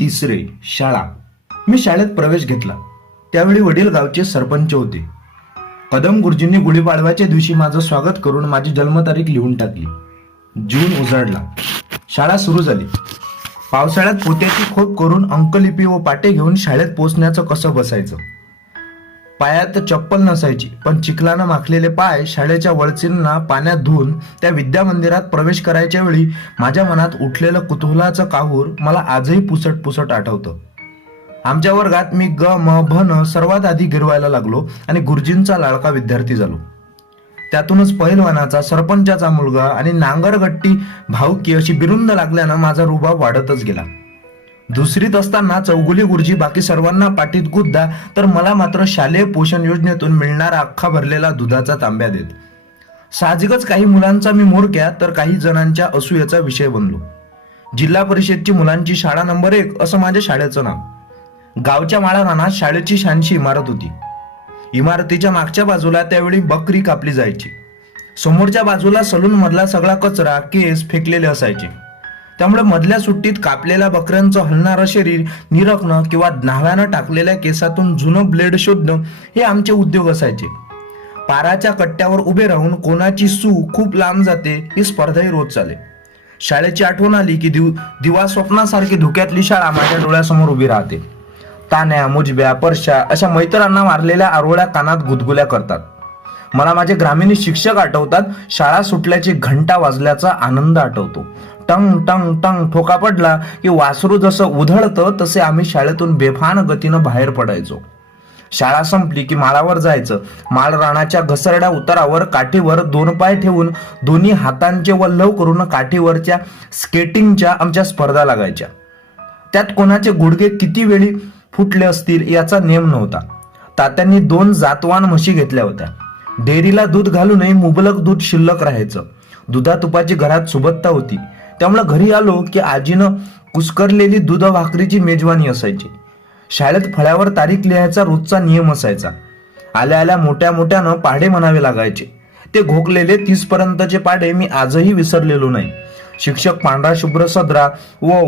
3 शाळा. मी शाळेत प्रवेश घेतला. त्यावेळी वडील गावचे सरपंच होते. कदम गुरुजींनी गुढीपाडव्याच्या दिवशी माझं स्वागत करून माझी जन्मतारीख लिहून टाकली. जून उजाडला. शाळा सुरू झाली. पावसाळ्यात पोत्याची खोप करून अंकलिपी व पाटे घेऊन शाळेत पोचण्याचं कसं बसायचं. पायात चप्पल नसायची, पण चिखलानं माखलेले पाय शाळेच्या वळचींना पाण्यात धुवून त्या विद्या मंदिरात प्रवेश करायच्या वेळी माझ्या मनात उठलेलं कुतूहलाचं काहूर मला आजही पुसट पुसट आठवतं. आमच्या वर्गात मी ग म भ न सर्वात आधी गिरवायला लागलो आणि गुरुजींचा लाडका विद्यार्थी झालो. त्यातूनच पहिलवानाचा, सरपंचाचा मुलगा आणि नांगरगट्टी भाऊकी अशी बिरुंद लागल्यानं माझा रुबाब वाढतच गेला. दुसरीत असताना चौगुले गुरुजी बाकी सर्वांना पाठीत गुद्दा, तर मला मात्र शालेय पोषण योजनेतून मिळणारा अख्खा भरलेला दुधाचा तांब्या देत. साहजिकच काही मुलांचा मी मोरक्या तर काही जणांच्या असूयाचा विषय बनलो. जिल्हा परिषदची मुलांची शाळा नंबर 1 असं माझ्या शाळेचं नाव. गावच्या माळा रानात शाळेची छानशी इमारत होती. इमारतीच्या मागच्या बाजूला त्यावेळी बकरी कापली जायची. समोरच्या बाजूला सलून मधला सगळा कचरा, केस फेकलेले असायचे. त्यामुळे मधल्या सुट्टीत कापलेल्या बकऱ्यांचं हलणारं शरीर निरखणं किंवा न्हाव्यानं टाकलेल्या केसातून जुनं ब्लेड शोधणं हे आमचे उद्योग असायचे. पाराच्या कट्ट्यावर उभे राहून कोणाची सू खूप लांब जाते ही स्पर्धाही रोज चाले. शाळेची आठवण आली की दिवा स्वप्नासारखी धुक्यातली शाळा माझ्या डोळ्यासमोर उभी राहते. तान्या, मुजब्या, परशा अशा मैत्रांना मारलेल्या आरोळ्या कानात गुदगुल्या करतात. मला माझे ग्रामीण शिक्षक आठवतात. शाळा सुटल्याची घंटा वाजल्याचा आनंद आठवतो. टंग टंग टंग ठोका पडला की वासरू जसं उधळतं तसे आम्ही शाळेतून बेफान गतीनं बाहेर पडायचो. शाळा संपली की माळावर जायचं. माळ रानाच्या घसरड्या उतारावर काठीवर 2 पाय ठेवून दोन्ही हातांचे वल्लव करून काठीवरच्या स्केटिंगच्या आमच्या स्पर्धा लागायच्या. त्यात कोणाचे गुडघे किती वेळी फुटले असतील याचा नेम नव्हता. तात्यांनी 2 जातवान म्हशी घेतल्या होत्या. डेअरीला दूध घालूनही मुबलक दूध शिल्लक राहायचं. दुधातुपाची घरात सुबत्ता होती. त्यामुळे घरी आलो की आजीनं कुस्करलेली दूध भाकरीची मेजवानी असायची. शाळेत फळ्यावर तारीख लिहायचा रोजचा नियम असायचा. आल्या आल्या मोठ्या मोठ्यानं पाढे म्हणावे लागायचे. ते घोकलेले 30 पर्यंतचे पाढे मी आजही विसरलेलो नाही. शिक्षक पांढरा शुभ्र सदरा व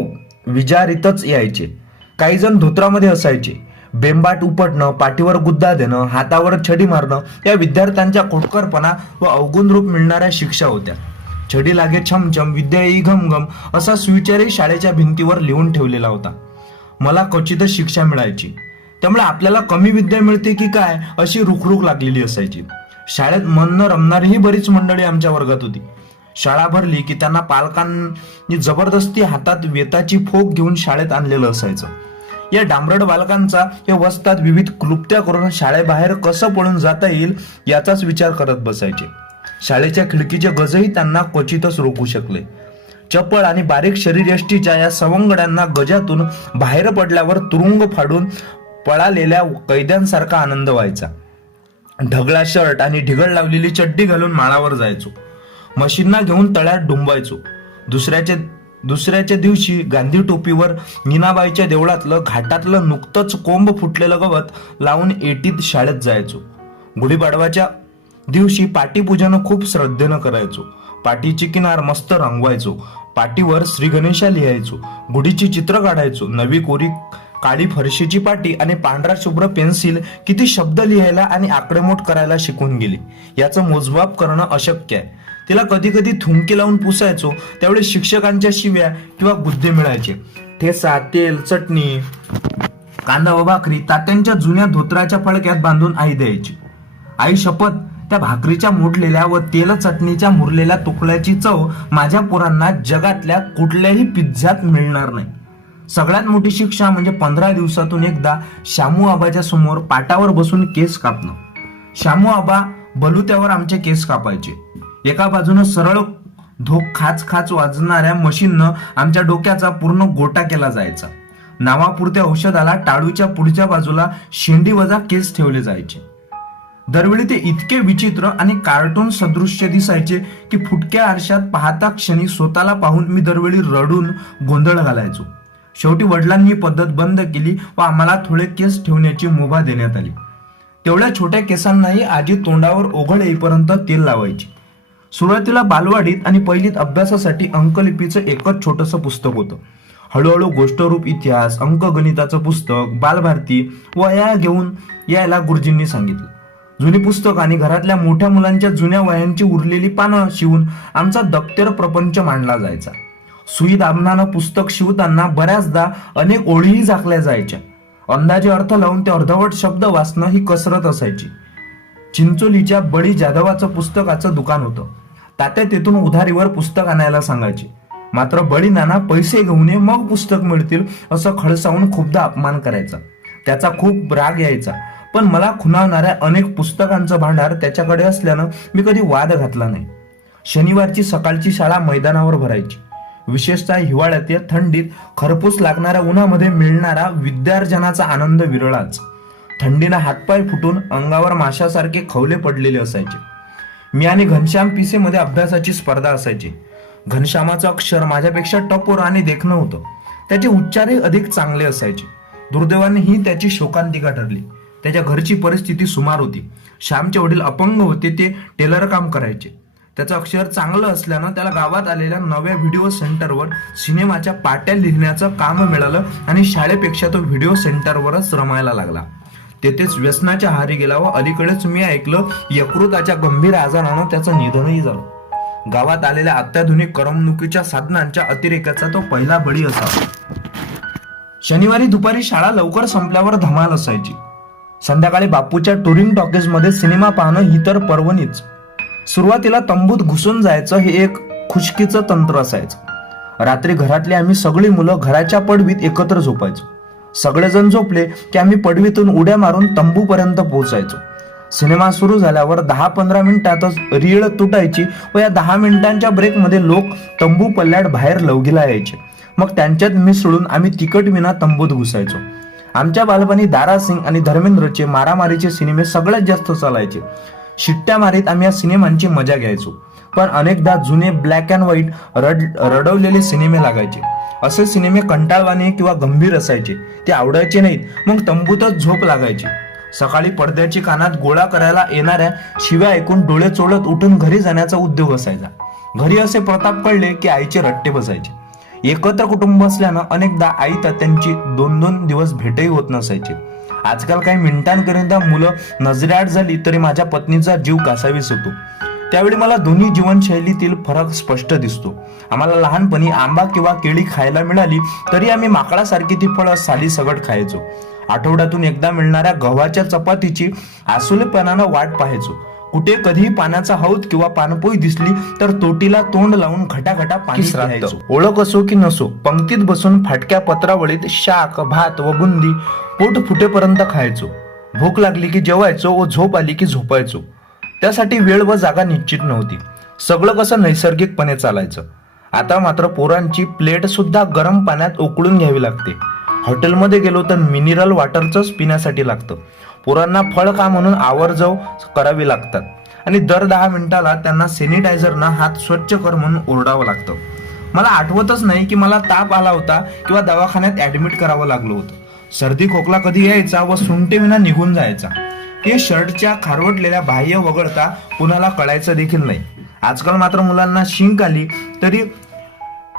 विजारीतच यायचे. काही जण धोत्रामध्ये असायचे. बेंबाट उपटणं, पाठीवर गुद्दा देणं, हातावर छडी मारणं या विद्यार्थ्यांच्या खोटकरपणा व अवगुण रूप मिळणाऱ्या शिक्षा होत्या. छडी लागे छमछम, विद्या येई घमघम असा सुविचारही शाळेच्या भिंतीवर लिहून ठेवलेला होता. मला क्वचितच शिक्षा मिळायची. त्यामुळे आपल्याला कमी विद्या मिळते की काय अशी रुखरुख लागलेली असायची. शाळेत मन न रमणारीही बरीच मंडळी आमच्या वर्गात होती. शाळा भरली की त्यांना पालकांनी जबरदस्ती हातात वेताची फोक घेऊन शाळेत आणलेलं असायचं. या डांबरट बालकांचा या वस्तात विविध क्लुप्त्या करून शाळेबाहेर कसं पळून जाता येईल याचाच विचार करत बसायचे. शाळेच्या खिडकीचे गजही त्यांना क्वचितच रोखू शकले. चपळ आणि बारीक शरीरयष्टीच्या या सवंगड्यांना गजातून बाहेर पडल्यावर तुरुंग फाडून पळालेल्या कैद्यांसारखा आनंद व्हायचा. ढगळा शर्ट आणि ढिगळ लावलेली चड्डी घालून माळावर जायचो. मशींना घेऊन तळ्यात डुंबायचो. दुसऱ्याच्या दिवशी गांधी टोपीवर नीनाबाईच्या देवळातलं घाटातलं नुकतंच कोंब फुटलेलं गवत लावून एटीत शाळेत जायचो. गुढीपाडव्याच्या दिवशी पाटीपूजन खूप श्रद्धेनं करायचो. पाटीची किनार मस्त रंगवायचो. पाटीवर श्री गणेशा लिहायचो. गुढीची चित्र काढायचो. नवी कोरी काळी फरशीची पाटी आणि पांढरा शुभ्र पेन्सिल किती शब्द लिहायला आणि आकडेमोड करायला शिकून गेली याचं मोजमाप करणं अशक्य आहे. तिला कधी कधी थुंकी लावून पुसायचो. त्यावेळी शिक्षकांच्या शिव्या किंवा गुद्दे मिळायचे. ठेसा, तेल, चटणी, कांदा व भाकरी तात्यांच्या जुन्या धोत्राच्या फळक्यात बांधून आई द्यायची. आई शपथ, त्या भाकरीच्या मोडलेल्या व तेल चटणीच्या मुरलेल्या तुकड्याची चव माझ्या पोरांना जगातल्या कुठल्याही पिझ्झ्यात मिळणार नाही. सगळ्यात मोठी शिक्षा म्हणजे 15 दिवसातून एकदा शामू आबाच्या समोर पाटावर बसून केस कापणं. शामू आबा बलुत्यावर आमचे केस कापायचे. एका बाजूनं सरळ धोक खाच खाच वाजणाऱ्या मशीननं आमच्या डोक्याचा पूर्ण गोटा केला जायचा. नावापुरत्या औषधाला टाळूच्या पुढच्या बाजूला शेंडी वजा केस ठेवले जायचे. दरवेळी ते इतके विचित्र आणि कार्टून सदृश्य दिसायचे की फुटक्या आरशात पाहता क्षणी स्वतःला पाहून मी दरवेळी रडून गोंधळ घालायचो. शेवटी वडिलांनी पद्धत बंद केली व आम्हाला थोडे केस ठेवण्याची मुभा देण्यात आली. तेवढ्या छोट्या केसांनाही आजी तोंडावर ओघळ येईपर्यंत तेल लावायची. सुरुवातीला बालवाडीत आणि पहिलीत अभ्यासासाठी अंकलिपीचं एकच छोटंसं पुस्तक होतं. हळूहळू गोष्टरूप इतिहास, अंकगणिताचं पुस्तक, बालभारती वह्या घेऊन यायला गुरुजींनी सांगितलं. जुनी पुस्तक आणि घरातल्या मोठ्या मुलांच्या जुन्या वह्यांची उरलेली पानं शिवून आमचा दप्तर प्रपंच मांडला जायचा. सुई दाबनानं पुस्तक शिवताना बऱ्याचदा अनेक ओळीही झाकल्या जायच्या. अंदाजे अर्थ लावून ते अर्धवट शब्द वाचणं ही कसरत असायची. चिंचोलीच्या बडी जाधवाचं पुस्तकाचं दुकान होतं. तात्या तेथून उधारीवर पुस्तक आणायला सांगायचे. मात्र बडी नाना पैसे घेऊन ये मग पुस्तक मिळतील असं खडसावून खूपदा अपमान करायचा. त्याचा खूप राग यायचा. पण मला खुणावणाऱ्या अनेक पुस्तकांचं भांडार त्याच्याकडे असल्यानं मी कधी वाद घातला नाही. शनिवारची सकाळची शाळा मैदानावर भरायची. विशेषतः हिवाळ्यात या थंडीत खरपूस लागणाऱ्या उन्हामध्ये मिळणारा विद्यार्जनाचा आनंद विरळाच. थंडीनं हातपाय फुटून अंगावर माशासारखे खवले पडलेले असायचे. मी आणि घनश्याम पिसेमध्ये अभ्यासाची स्पर्धा असायची. घनश्यामाचं अक्षर माझ्यापेक्षा टपोर आणि देखणं होतं. त्याचे उच्चारही अधिक चांगले असायचे. दुर्दैवाने ही त्याची शोकांतिका ठरली. त्याच्या घरची परिस्थिती सुमार होती. श्यामचे वडील अपंग होते. ते टेलर काम करायचे. त्याचं अक्षर चांगलं असल्यानं त्याला गावात आलेल्या नव्या व्हिडिओ सेंटरवर सिनेमाच्या पाट्या लिहिण्याचं काम मिळालं आणि शाळेपेक्षा तो व्हिडिओ सेंटरवरच रमायला लागला. तेथेच व्यसनाच्या आहारी गेला व अलीकडेच मी ऐकलं यकृताच्या गंभीर आजारानं त्याचं निधनही झालं. गावात आलेल्या अत्याधुनिक करमणुकीच्या साधनांच्या अतिरेकाचा तो पहिला बळी असावा. शनिवारी दुपारी शाळा लवकर संपल्यावर धमाल असायची. संध्याकाळी बापूच्या टुरिंग टॉकीजमध्ये सिनेमा पाहणं ही तर पर्वणीच. सुरुवातीला तंबूत घुसून जायचं हे एक खुशकीचं तंत्र असायचं. रात्री घरातली आम्ही सगळी मुलं घराच्या पडवीत एकत्र झोपायचो. सगळेजण झोपले की आम्ही पडवीतून उड्या मारून तंबूपर्यंत पोहोचायचो. सिनेमा सुरू झाल्यावर 10-15 मिनिटातच रीळ तुटायची व या 10 मिनिटांच्या ब्रेकमध्ये लोक तंबू पल्ल्याड बाहेर लवगीला यायचे. मग त्यांच्यात मिसळून आम्ही तिकट विना तंबूत घुसायचो. आमच्या बालपणी दारासिंग आणि धर्मेंद्रचे मारामारीचे सिनेमे सगळ्यात जास्त चालायचे. शिट्ट्या मारीत आम्ही या सिनेमांची मजा घ्यायचो. पण अनेकदा जुने ब्लॅक अँड व्हाईट रडवलेले सिनेमे लागायचे. असे सिनेमे कंटाळवाणे किंवा गंभीर असायचे. ते आवडायचे नाहीत. मग तंबूतच झोप लागायची. सकाळी पडद्याची कानात गोळा करायला येणाऱ्या शिव्या ऐकून डोळे चोळत उठून घरी जाण्याचा उद्योग असायचा. घरी असे प्रताप कळले की आईचे रट्टे बसायचे. एकत्र कुटुंब असल्यानं अनेकदा आई तात्यांची 2-2 दिवस भेटही होत नसायची. आजकाल काही मिनिटांकरिता मुलं नजरेआड झाली तरी माझ्या पत्नीचा जीव कासावीस होतो. त्यावेळी मला दोन्ही जीवनशैलीतील फरक स्पष्ट दिसतो. आम्हाला लहानपणी आंबा किंवा केळी खायला मिळाली तरी आम्ही माकडासारखी ती फळं साली सगट खायचो. आठवड्यातून एकदा मिळणाऱ्या गव्हाच्या चपातीची आसुलेपणानं वाट पाहायचो. कुठे कधी पाण्याचा हौद किंवा पानपोई दिसली तर तोटीला तोंड लावून घटाघटा पाणी प्यायचो. ओळख असो की नसो पंक्तीत बसून फाटक्या पत्रावळीत शाक, भात व बुंदी पोट फुटेपर्यंत खायचो. भूक लागली की जेवायचो व झोप आली की झोपायचो. त्यासाठी वेळ व जागा निश्चित नव्हती. सगळं कसं नैसर्गिकपणे चालायचं. आता मात्र पोरांची प्लेट सुद्धा गरम पाण्यात उकळून घ्यावी लागते. हॉटेलमध्ये गेलो तर मिनरल वॉटरच पिण्यासाठी लागतं. पोरांना फळ का म्हणून आवर्जव करावी लागतात आणि दर 10 मिनिटाला त्यांना सॅनिटायझरनं हात स्वच्छ कर म्हणून ओरडावं लागतं. मला आठवतच नाही की मला ताप आला होता किंवा दवाखान्यात ऍडमिट करावं लागलं होतं. सर्दी खोकला कधी यायचा व सुंटेविना निघून जायचा. हे शर्टच्या खारवटलेल्या बाह्य वगळता कुणाला कळायचं देखील नाही. आजकाल मात्र मुलांना शिंक आली तरी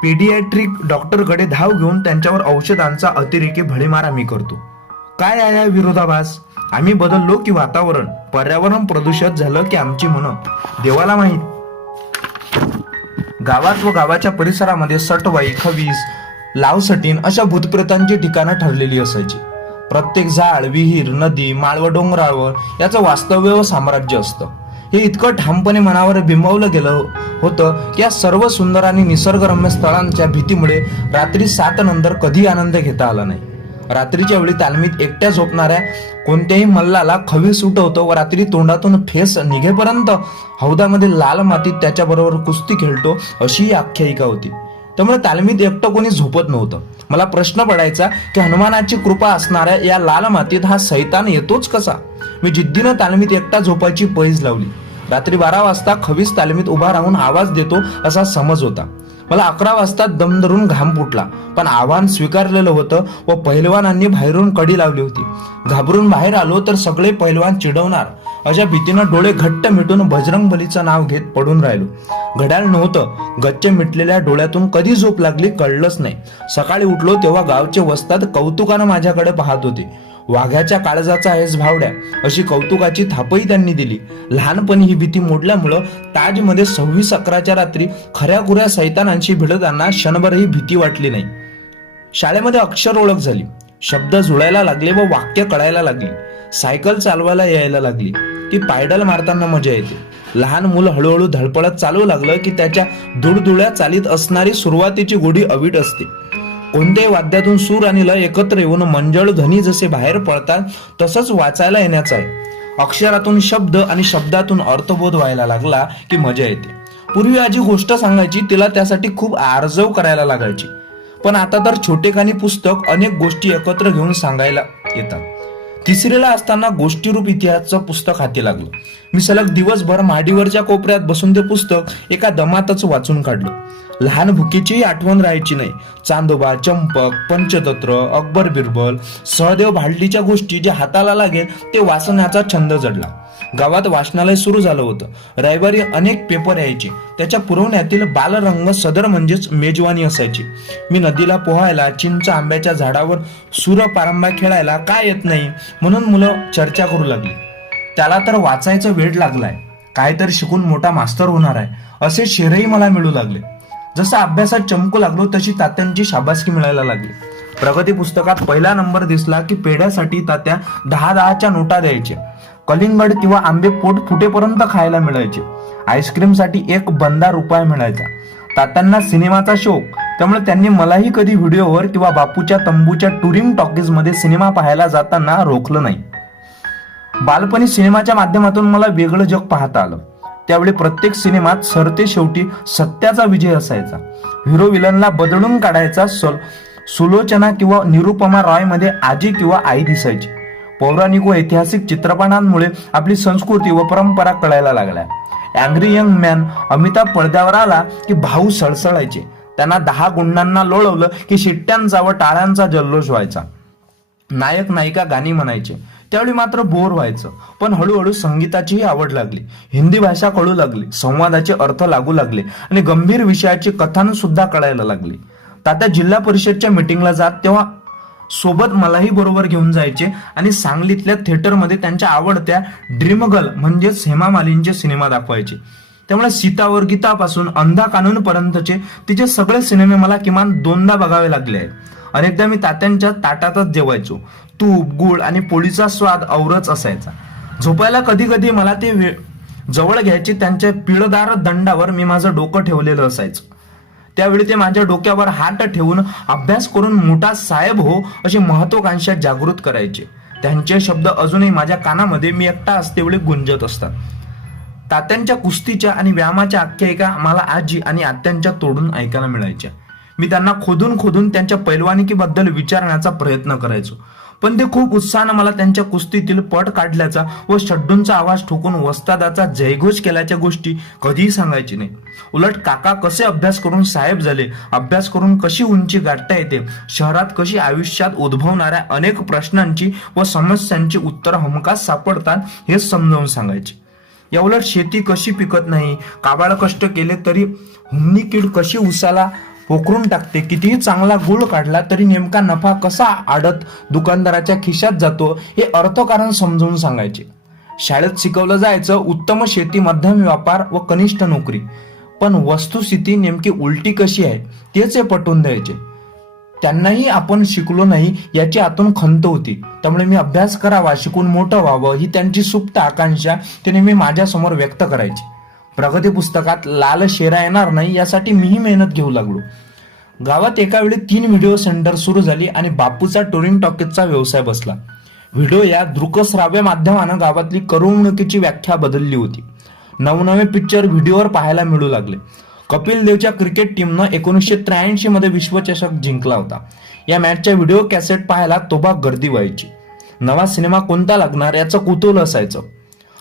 पेडियाट्रिक डॉक्टरकडे धाव घेऊन त्यांच्यावर औषधांचा अतिरेकी भडीमार आम्ही करतो. काय आहे विरोधाभास? आम्ही बदललो की वातावरण, पर्यावरण प्रदूषित झालं की आमची मनं? देवाला माहीत. गावात व गावाच्या परिसरामध्ये सटवाई, खवीस, लावसटीन अशा भूतप्रेतांची ठिकाणं ठरलेली असायची. प्रत्येक झाड, विहीर, नदी, माळ व डोंगरावर याचं वास्तव्य व साम्राज्य असतं. हे इतकं ठामपणे मनावर बिंबवलं गेलं होतं की या सर्व सुंदर आणि निसर्गरम्य स्थळांच्या भीतीमुळे रात्री 7 नंतर कधी आनंद घेता आला नाही. रात्रीच्या वेळी तालमीत एकट्या झोपणाऱ्या कोणत्याही मल्लाला खवीस उठवतो व रात्री तोंडातून फेस निघेपर्यंत हौदामध्ये लाल मातीत त्याच्याबरोबर कुस्ती खेळतो अशी ही आख्यायिका होती. त्यामुळे तालमीत एकटं कोणी झोपत नव्हतं. मला प्रश्न पडायचा की हनुमानाची कृपा असणाऱ्या या लाल मातीत हा सैतान येतोच कसा? मी जिद्दीनं तालमीत एकटा झोपायची पैज लावली. रात्री 12 वाजता खवीस तालमीत उभा राहून आवाज देतो असा समज होता. मला 11 वाजता दम धरून घाम फुटला. पण आव्हान स्वीकारलेलं होतं व पहिलवानांनी बाहेरून कडी लावली होती. घाबरून बाहेर आलो तर सगळे पहिलवान चिडवणार अशा भीतीनं डोळे घट्ट मिटून बजरंगबलीचं नाव घेत पडून राहिलो. घड्याळ नव्हतं. गच्च मिटलेल्या डोळ्यातून कधी झोप लागली कळलंच नाही. सकाळी उठलो तेव्हा गावचे वस्ताद कौतुकानं माझ्याकडे पाहत होते. वाघ्याच्या काळजाचा आहेस भावड्या, अशी कौतुकाची थापही त्यांनी दिली. लहानपणी ही भीती मोडल्यामुळं ताजमध्ये 26/11च्या रात्री खऱ्याखुऱ्या सैतानांशी भिडताना क्षणभरही भीती वाटली नाही. शाळेमध्ये अक्षर ओळख झाली, शब्द जुळायला लागले व वाक्य कळायला लागली. सायकल चालवायला यायला लागली. ती पायडल मारताना मजा येते. लहान मुलं हळूहळू धडपडत चालू लागलं की त्याच्या दुडदुड्या चालीत असणारी सुरुवातीची गोडी अवीट असते. कोणत्याही वाद्यातून सूर आणि लय एकत्र येऊन मंजळ ध्वनी जसे बाहेर पडतात तसंच वाचायला येण्याचं आहे. अक्षरातून शब्द आणि शब्दातून अर्थबोध व्हायला लागला की मजा येते. पूर्वी आजी गोष्ट सांगायची, तिला त्यासाठी खूप आर्जव करायला लागायची. पण आता तर छोटेखानी पुस्तक अनेक गोष्टी एकत्र घेऊन सांगायला येतात. तिसरीला असताना गोष्टीरूप इतिहासाचं पुस्तक हाती लागलं. मी सलग दिवसभर माडीवरच्या कोपऱ्यात बसून ते पुस्तक एका दमातच वाचून काढलं. लहान भुकीचीही आठवण राहायची नाही. चांदोबा, चंपक, पंचतंत्र, अकबर बिरबल, सहदेव भालडीच्या गोष्टी जे हाताला लागेल ते वाचण्याचा छंद जडला. गावात वाचनालय सुरू झालं होतं. रविवारी अनेक पेपर यायचे. त्याच्या पुरवण्यातील बालरंग सदर म्हणजेच मेजवानी असायची. मी नदीला पोहायला, चिंच आंब्याच्या झाडावर सूरपारंब्या खेळायला काय येत नाही म्हणून मुलं चर्चा करू लागली. त्याला तर वाचायचं वेळ लागलाय, काहीतरी शिकून मोठा मास्तर होणार आहे असे शेरही मला मिळू लागले. जसं अभ्यासात चमकू लागलो तशी तात्यांची शाबासकी मिळायला लागली. प्रगती पुस्तकात पहिला नंबर दिसला की पेढ्यासाठी तात्या 10-10च्या नोटा द्यायचे. कलिंगड किंवा आंबे पोट फुटेपर्यंत खायला मिळायचे. आईस्क्रीमसाठी 1 बंदा रुपया मिळायचा. तात्यांना सिनेमाचा शौक, त्यामुळे त्यांनी मलाही कधी व्हिडिओवर किंवा बापूच्या तंबूच्या टुरिंग टॉकीज मध्ये सिनेमा पाहायला जाताना रोखलं नाही. बालपणी सिनेमाच्या माध्यमातून मला वेगळं जग पाहता आलं. त्यावेळी प्रत्येक सिनेमात सरते शेवटी सत्याचा विजय असायचा. हिरो विलनला बदलून काढायचा. सुलोचना किंवा निरुपमा रॉय मध्ये आजी किंवा आई दिसायची. पौराणिक व ऐतिहासिक चित्रपटांमुळे आपली संस्कृती व परंपरा कळायला लागल्या. अँग्री यंग मॅन अमिताभ पडद्यावर आला की भाऊ सळसळायचे. त्यांना 10 गुंडांना लोळवलं की शिट्ट्यांचा व टाळ्यांचा जल्लोष व्हायचा. नायक नायिका गाणी म्हणायचे. त्यावेळी मात्र बोर व्हायचं. पण हळूहळू संगीताचीही आवड लागली. हिंदी भाषा कळू लागली. संवादाचे अर्थ लागू लागले आणि गंभीर विषयाची कथान सुद्धा कळायला लागली. तात्या जिल्हा परिषदच्या मीटिंगला जात तेव्हा सोबत मलाही बरोबर घेऊन जायचे आणि सांगलीतल्या थिएटरमध्ये त्यांच्या आवडत्या ड्रीम गर्ल म्हणजेच हेमा मालिनीचे सिनेमा दाखवायचे. त्यामुळे सीतावर गीतापासून अंधा कानून पर्यंतचे तिचे सगळे सिनेमे मला किमान 2दा बघावे लागले आहेत. अनेकदा मी तात्यांच्या ताटातच जेवायचो. तूप, गुळ आणि पोळीचा स्वाद औरच असायचा. झोपायला कधी कधी मला ते जवळ घ्यायचे. त्यांच्या पिळदार दंडावर मी माझं डोकं ठेवलेलं असायचं. त्यावेळी ते माझ्या डोक्यावर हात ठेवून अभ्यास करून मोठा साहेब हो अशी महत्वाकांक्षा जागृत करायचे. त्यांचे शब्द अजूनही माझ्या कानामध्ये मी एकटा असतेवेळी गुंजत असतात. तात्यांच्या कुस्तीच्या आणि व्यायामाच्या आख्यायिका मला आजी आणि आत्यांच्या तोडून ऐकायला मिळायच्या. मी त्यांना खोदून खोदून त्यांच्या पैलवानिकीबद्दल विचारण्याचा प्रयत्न करायचो. पण ते खूप उत्साहानं मला त्यांच्या कुस्तीतील पट काढल्याचा व शड्डूंचा आवाज ठोकून वस्तादाचा जयघोष केल्याच्या गोष्टी कधीही सांगायची नाही. उलट काका कसे अभ्यास करून साहेब झाले, अभ्यास करून कशी उंची गाठता येते, शहरात कशी आयुष्यात उद्भवणाऱ्या अनेक प्रश्नांची व समस्यांची उत्तर हमखास सापडतात हेच समजावून सांगायचे. या उलट शेती कशी पिकत नाही, काबाड कष्ट केले तरी हुमणी कीड कशी उसाला पोखरून टाकते, कितीही चांगला गुळ काढला तरी नेमका नफा कसा आडत दुकानदाराच्या खिशात जातो हे अर्थकारण समजावून सांगायचे. शाळेत शिकवलं जायचं उत्तम शेती, मध्यम व्यापार व कनिष्ठ नोकरी. पण वस्तुस्थिती नेमकी उलटी कशी आहे तेच हे पटवून द्यायचे. त्यांनाही आपण शिकलो नाही याची आतून खंत होती. त्यामुळे मी अभ्यास करावा, शिकून मोठं व्हावं ही त्यांची सुप्त आकांक्षा ते नेहमी माझ्यासमोर व्यक्त करायची. प्रगती पुस्तकात लाल शेरा येणार नाही यासाठी मीही मेहनत घेऊ लागलो. गावात एका वेळी 3 व्हिडिओ सेंटर सुरू झाली आणि बापूचा टुरिंग टॉकीजचा व्यवसाय बसला. व्हिडिओ या दृकश्राव्य माध्यमानं गावातली करमणुकीची व्याख्या बदलली होती. नवनवे पिक्चर व्हिडिओवर पाहायला मिळू लागले. कपिल देवच्या क्रिकेट टीमनं 1983 मध्ये विश्वचषक जिंकला होता. या मॅचच्या व्हिडिओ कॅसेट पाहायला तोबा गर्दी व्हायची. नवा सिनेमा कोणता लागणार याचं कुतूहल असायचं.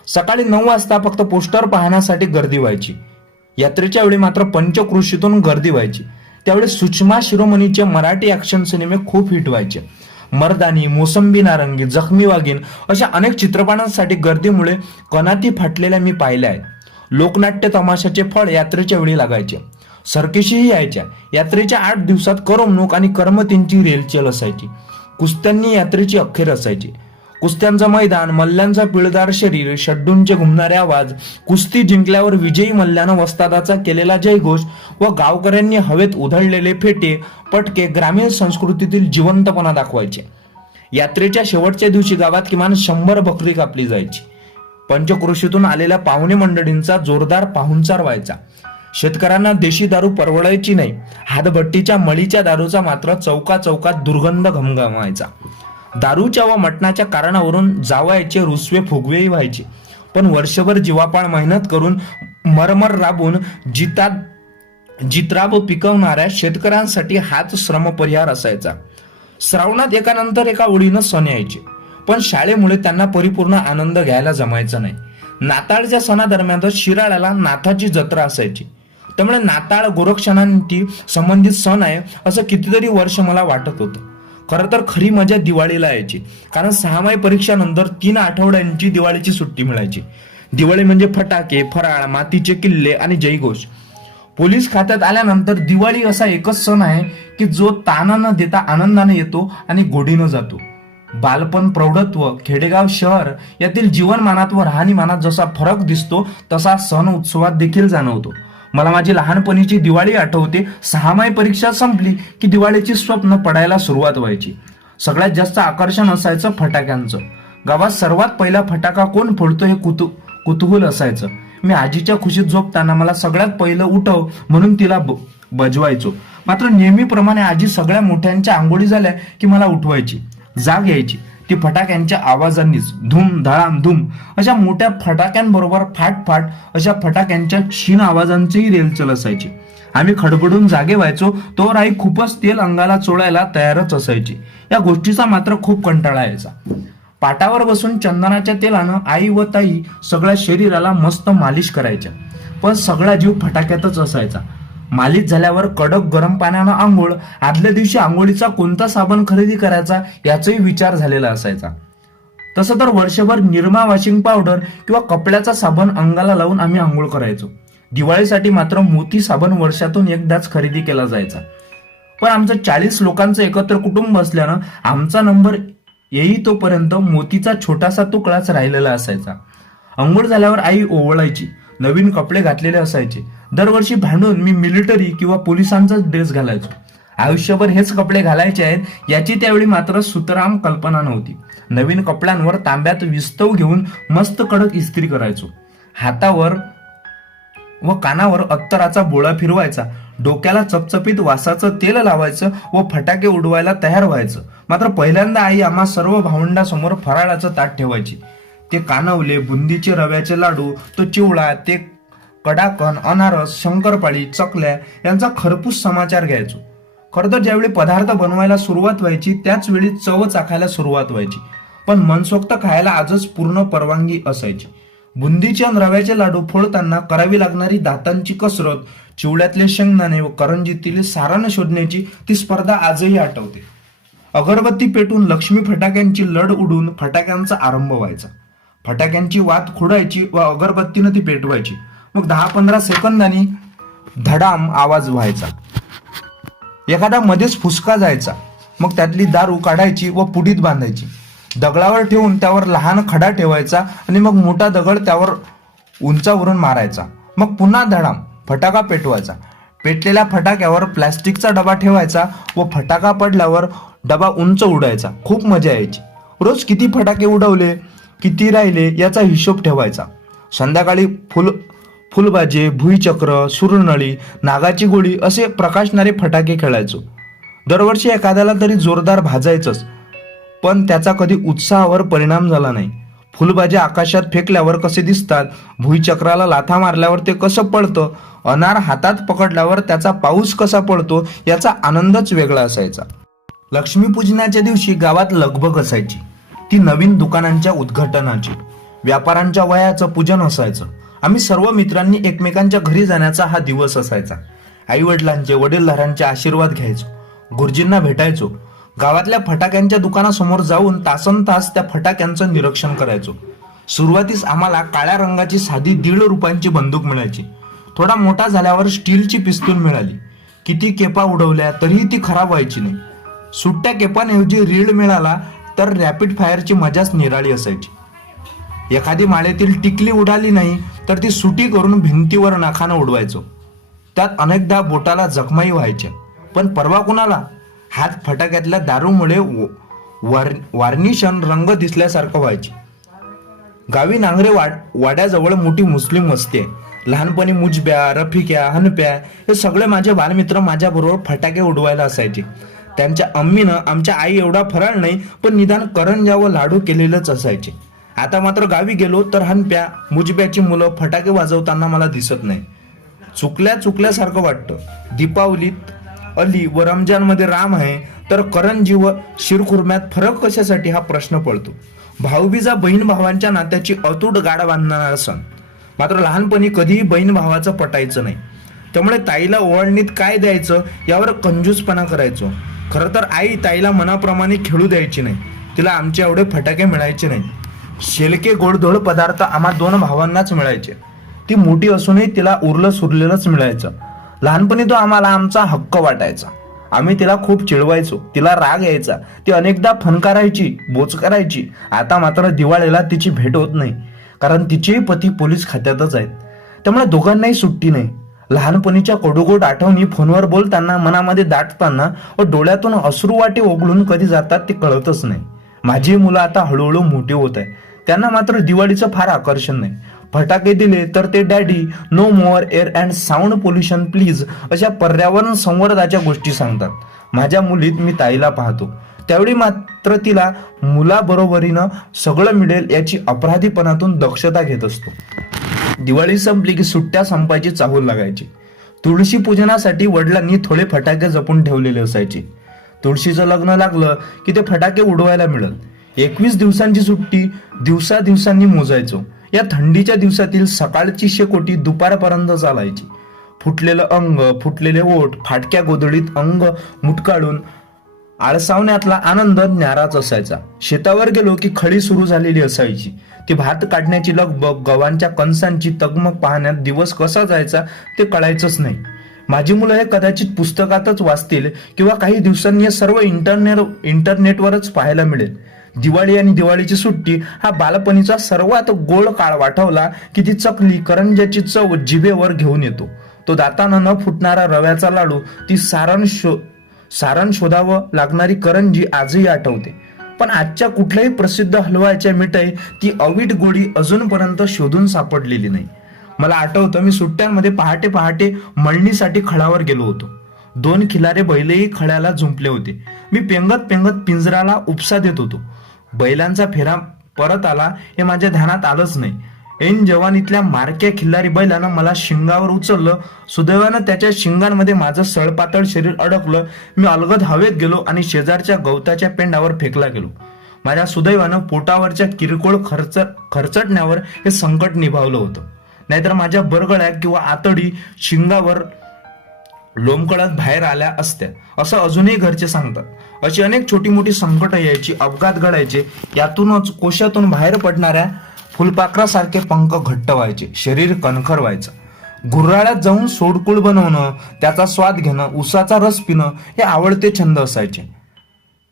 सकाळी 9 वाजता फक्त पोस्टर पाहण्यासाठी गर्दी व्हायची. यात्रेच्या वेळी मात्र पंचक्रोशीतून गर्दी व्हायची. त्यावेळी सुषमा शिरोमणीचे मराठी ऍक्शन सिनेमे खूप हिट व्हायचे. मर्दानी, मोसंबी नारंगी, जखमी वाघीण अशा अनेक चित्रपटांसाठी गर्दीमुळे कणाती फाटलेल्या मी पाहिल्या आहेत. लोकनाट्य तमाशाचे फळ यात्रेच्या वेळी लागायचे. सर्केशीही यायच्या. यात्रेच्या 8 दिवसात करमणूक आणि करमतींची रेलचेल असायची. कुस्त्यांनी यात्रेची अखेर असायची. कुस्त्यांचं मैदान, मल्ल्यांचा पिळदार शरीर, शड्डूंचे घुमणारे आवाज, कुस्ती जिंकल्यावर विजयी मल्ल्यानं वस्तादाचा केलेला जयघोष व गावकऱ्यांनी हवेत उधळलेले फेटे पटके ग्रामीण संस्कृतीतील जिवंतपणा दाखवायचे. यात्रेच्या शेवटच्या दिवशी गावात किमान 100 बकरी कापली जायची. पंचक्रोशीतून आलेल्या पाहुणे मंडळींचा जोरदार पाहुणचार व्हायचा. शेतकऱ्यांना देशी दारू परवडायची नाही. हातभट्टीच्या मळीच्या दारूचा मात्र चौका चौकात दुर्गंध घमघमायचा. दारूच्या व मटणाच्या कारणावरून जावयाचे रुसवे फुगवेही व्हायचे. पण वर्षभर जीवापाड मेहनत करून मरमर राबून जित्राब पिकवणाऱ्या शेतकऱ्यांसाठी हाच श्रमपरिहार असायचा. श्रावणात एकानंतर एका ओळीनं सण यायचे, पण शाळेमुळे त्यांना परिपूर्ण आनंद घ्यायला जमायचा नाही. नाताळच्या सणादरम्यानच शिराळ्याला नाथाची जत्रा असायची. त्यामुळे नाताळ गोरक्षणांशी संबंधित सण आहे असं कितीतरी वर्ष मला वाटत होतं. खरं तर खरी मजा दिवाळीला यायची, कारण 6 परीक्षानंतर 3 आठवड्यांची दिवाळीची सुट्टी मिळायची. दिवाळी म्हणजे फटाके, फराळ, मातीचे किल्ले आणि जयघोष. पोलीस खात्यात आल्यानंतर दिवाळी असा एकच सण आहे की जो ताना न देता आनंदाने येतो आणि गोडीनं जातो. बालपण, प्रौढत्व, खेडेगाव, शहर यातील जीवनमानात व राहणीमानात जसा फरक दिसतो तसा सण उत्सवात देखील जाणवतो. मला माझी लहानपणीची दिवाळी आठवते. 6 परीक्षा संपली की दिवाळीची स्वप्न पडायला सुरुवात व्हायची. सगळ्यात जास्त आकर्षण असायचं फटाक्यांचं. गावात सर्वात पहिला फटाका कोण फोडतो हे कुतूहल असायचं. मी आजीच्या खुशीत झोपताना मला सगळ्यात पहिलं उठव म्हणून तिला बजवायचो. मात्र नेहमीप्रमाणे आजी सगळ्या मोठ्यांच्या आंघोळी झाल्या की मला उठवायची. जाग यायची ती फटाक्यांच्या आवाजांनीच. धूम धडाम धूम अशा मोठ्या फटाक्यांबरोबर फाट फाट अशा फटाक्यांच्या क्षीण आवाजांचीही रेलचल असायची. आम्ही खडबडून जागे व्हायचो, तोवर आई खूपच तेल अंगाला चोळायला तयारच असायची. या गोष्टीचा मात्र खूप कंटाळा यायचा. पाटावर बसून चंदनाच्या तेलानं आई व ताई सगळ्या शरीराला मस्त मालिश करायच्या, पण सगळा जीव फटाक्यातच असायचा. मालिश झाल्यावर कडक गरम पाण्यानं आंघोळ. आदल्या दिवशी आंघोळीचा कोणता साबण खरेदी करायचा याचाही विचार झालेला असायचा. तसं तर वर्षभर निरमा, वॉशिंग पावडर किंवा कपड्याचा साबण अंगाला लावून आम्ही आंघोळ करायचो. दिवाळीसाठी मात्र मोती साबण वर्षातून एकदाच खरेदी केला जायचा. पण आमचं 40 लोकांचं एकत्र कुटुंब असल्यानं आमचा नंबर येई तोपर्यंत मोतीचा छोटासा तुकडाच राहिलेला असायचा. अंघोळ झाल्यावर आई ओवळायची. नवीन कपडे घातलेले असायचे. दरवर्षी भांडून मी मिलिटरी किंवा पोलिसांचाच ड्रेस घालायचो. आयुष्यभर हेच कपडे घालायचे आहेत याची त्यावेळी मात्र सुतराम कल्पना नव्हती. नवीन कपड्यांवर तांब्यात विस्तव घेऊन मस्त कडक इस्त्री करायचो. हातावर व कानावर अत्तराचा बोळा फिरवायचा. डोक्याला चपचपीत वासाचं तेल लावायचं व फटाके उडवायला तयार व्हायचं. मात्र पहिल्यांदा आई आम्हा सर्व भावंडासमोर फराळाचं ताट ठेवायची. ते कानवले, बुंदीचे रव्याचे लाडू, तो चिवळा, ते कडाकण, अनारस, शंकरपाळी, चकल्या यांचा खरपूस समाचार घ्यायचो. खरं तर ज्यावेळी पदार्थ बनवायला सुरुवात व्हायची त्याच वेळी चव चाखायला सुरुवात व्हायची. पण मनसोक्त खायला आजच पूर्ण परवानगी असायची. बुंदीचे आणि रव्याचे लाडू फोडताना करावी लागणारी दातांची कसरत, चिवड्यातले शेंगदाणे व करंजीतील सारण शोधण्याची ती स्पर्धा आजही आठवते. अगरबत्ती पेटून लक्ष्मी फटाक्यांची लढ उडून फटाक्यांचा आरंभ व्हायचा. फटाक्यांची वात खुडायची व अगरबत्तीनं ती पेटवायची. मग 10-15 सेकंदांनी धडाम आवाज व्हायचा. एखादा मध्येच फुसका जायचा. मग त्यातली दारू काढायची व पुडीत बांधायची. दगडावर ठेवून त्यावर लहान खडा ठेवायचा आणि मग मोठा दगड त्यावर उंचावरून मारायचा. मग पुन्हा धडाम फटाका पेटवायचा. पेटलेल्या फटाक्यावर प्लॅस्टिकचा डबा ठेवायचा व फटाका पडल्यावर डबा उंच उडायचा. खूप मजा यायची. रोज किती फटाके उडवले, किती राहिले याचा हिशोब ठेवायचा. संध्याकाळी फुलबाजे, भुईचक्र, सुरनळी, नागाची गोळी असे प्रकाशणारे फटाके खेळायचो. दरवर्षी एखाद्याला तरी जोरदार भाजायचंच, पण त्याचा कधी उत्साहावर परिणाम झाला नाही. फुलबाजे आकाशात फेकल्यावर कसे दिसतात, भुईचक्राला लाथा मारल्यावर ते कसं पळतं, अनार हातात पकडल्यावर त्याचा पाऊस कसा पडतो याचा आनंदच वेगळा असायचा. लक्ष्मीपूजनाच्या दिवशी गावात लगबग असायची. ती नवीन दुकानांच्या उद्घाटनाची, व्यापाऱ्यांच्या वयाचं पूजन असायचं. आम्ही सर्व मित्रांनी एकमेकांच्या घरी जाण्याचा हा दिवस असायचा. आई वडिलांचे, वडीलधाऱ्यांचे आशीर्वाद घ्यायचो. गुरुजींना भेटायचो. गावातल्या फटाक्यांच्या दुकानासमोर जाऊन तासनतास त्या फटाक्यांचं निरीक्षण करायचो. सुरुवातीस आम्हाला काळ्या रंगाची साधी 1.5 रुपयांची बंदूक मिळायची. थोडा मोठा झाल्यावर स्टीलची पिस्तूल मिळाली. किती केपा उडवल्या तरीही ती खराब व्हायची नाही. सुट्ट्या केपांऐवजी रीळ मिळाला तर रॅपिड फायरची मजाच निराळी असायची. एखादी माळेतील टिकली उडाली नाही तर ती सुटी करून भिंतीवर नाखानं उडवायचो. त्यात अनेकदा बोटाला जखमाही व्हायच्या. पण परवा कुणाला? हात फटाक्यातल्या दारूमुळे वार्निशन रंग दिसल्यासारखं व्हायचे. गावी नांगरे वाड्याजवळ मोठी मुस्लिम वस्ती आहे. लहानपणी मुजब्या, रफिक्या, हनप्या हे सगळे माझे बालमित्र माझ्याबरोबर फटाके उडवायला असायचे. त्यांच्या अम्मीनं आमच्या आई एवढा फराळ नाही पण निदान करंजा व लाडू केलेलंच असायचे. आता मात्र गावी गेलो तर हनप्या, मुजब्याची मुलं फटाके वाजवताना मला दिसत नाही. चुकल्यासारखं वाटतं. दीपावलीत अली व रमजानमध्ये राम आहे तर करंजी व शिरखुर्म्यात फरक कशासाठी हा प्रश्न पडतो. भाऊबीजा बहीण भावांच्या नात्याची अतूट गाडा बांधणारा सण. मात्र लहानपणी कधीही बहीण भावाचं पटायचं नाही. त्यामुळे ताईला ओवाळणीत काय द्यायचं यावर कंजूसपणा करायचो. खरं तर आई ताईला मनाप्रमाणे खेळू द्यायची नाही. तिला आमचे एवढे फटाके मिळायचे नाही. शेलके गोडधोड पदार्थ आम्हा 2 भावांनाच मिळायचे. ती मोठी असूनही तिला उरलं सुरलेलंच मिळायचं. लहानपणी तो आम्हाला आमचा हक्क वाटायचा. आम्ही तिला खूप चिडवायचो. तिला राग यायचा. ती अनेकदा फनकारायची, बोचकारायची. आता मात्र दिवाळीला तिची भेट होत नाही, कारण तिचेही पती पोलीस खात्यातच आहेत. त्यामुळे दोघांनाही सुट्टी नाही. लहानपणीच्या कडूगोड आठवणी फोनवर बोलताना, मनामध्ये दाटताना व डोळ्यातून अश्रुवाटे ओघळून कधी जातात ते कळतच नाही. माझी मुलं आता हळूहळू मोठी होत आहे. त्यांना मात्र दिवाळीचं फार आकर्षण नाही. फटाके दिले तर ते daddy, no more air and sound pollution please अशा पर्यावरण संवर्धनाच्या गोष्टी सांगतात. माझ्या मुलीत मी ताईला पाहतो. त्यावेळी मात्र तिला मुलाबरोबरीनं सगळं मिळेल याची अपराधीपणातून दक्षता घेत असतो. दिवाळी संपली की सुट्ट्या संपायची चाहूल लागायची. तुळशी पूजनासाठी वडिलांनी थोडे फटाके जपून ठेवलेले असायचे. तुळशीचं लग्न लागलं की ते फटाके उडवायला मिळत. 21 दिवसांची सुट्टी दिवसांनी मोजायचो. या थंडीच्या दिवसातील सकाळची शेकोटी दुपारपर्यंत चालायची. फुटलेलं अंग, फुटलेले ओठ, फाटक्या गोधडीत अंग मुटकाळून आळसावण्यातला आनंद न्याराच असायचा. शेतावर गेलो की खळी सुरू झालेली असायची. ती भात काढण्याची लगबग, गव्हांच्या कणसांची तगमग पाहण्यात दिवस कसा जायचा ते कळायचंच नाही. माझी मुलं हे कदाचित पुस्तकातच वाचतील किंवा काही दिवसांनी हे सर्व इंटरनेटवरच पाहायला मिळेल. दिवाळी आणि दिवाळीची सुट्टी हा बालपणीचा सर्वात गोड काळ वाटवला की ती चकली, करंज्याची चव जिभेवर घेऊन येतो. तो दातानं न फुटणारा रव्याचा लाडू, ती सारण शोधावं लागणारी करंजी आजही आठवते. पण आजच्या कुठल्याही प्रसिद्ध हलवाच्या मिठाई ती अवीट गोडी अजूनपर्यंत शोधून सापडलेली नाही. मला आठवतं, मी सुट्ट्यांमध्ये पहाटे पहाटे मळणीसाठी खळावर गेलो होतो. 2 खिलारे बैलही खळ्याला झुंपले होते. मी पेंगत पिंजराला उपसा देत होतो. बैलांचा फेरा परत आला हे माझ्या ध्यानात आलंच नाही. ऐन जवानीतल्या मारक्या खिल्लारी बैलानं मला शिंगावर उचललं. सुदैवानं त्याच्या शिंगांमध्ये माझं सळपातळ शरीर अडकलं. मी अलगद हवेत गेलो आणि शेजारच्या गवताच्या पेंडावर फेकला गेलो. माझ्या सुदैवानं पोटावरच्या किरकोळ खरचटण्यावर हे संकट निभावलं होतं. नाहीतर माझ्या बरगळ्या किंवा आतडी शिंगावर लोंबकळत बाहेर आल्या असत्या, असं अजूनही घरचे सांगतात. अशी अनेक छोटी मोठी संकट यायची, अपघात घडायचे. यातूनच कोशातून बाहेर पडणाऱ्या फुलपाखरासारखे पंख घट्ट व्हायचे, शरीर कणखर व्हायचं. गुर्राळ्यात जाऊन सोडकुळ बनवणं, त्याचा स्वाद घेणं, उसाचा रस पिणं हे आवडते छंद असायचे.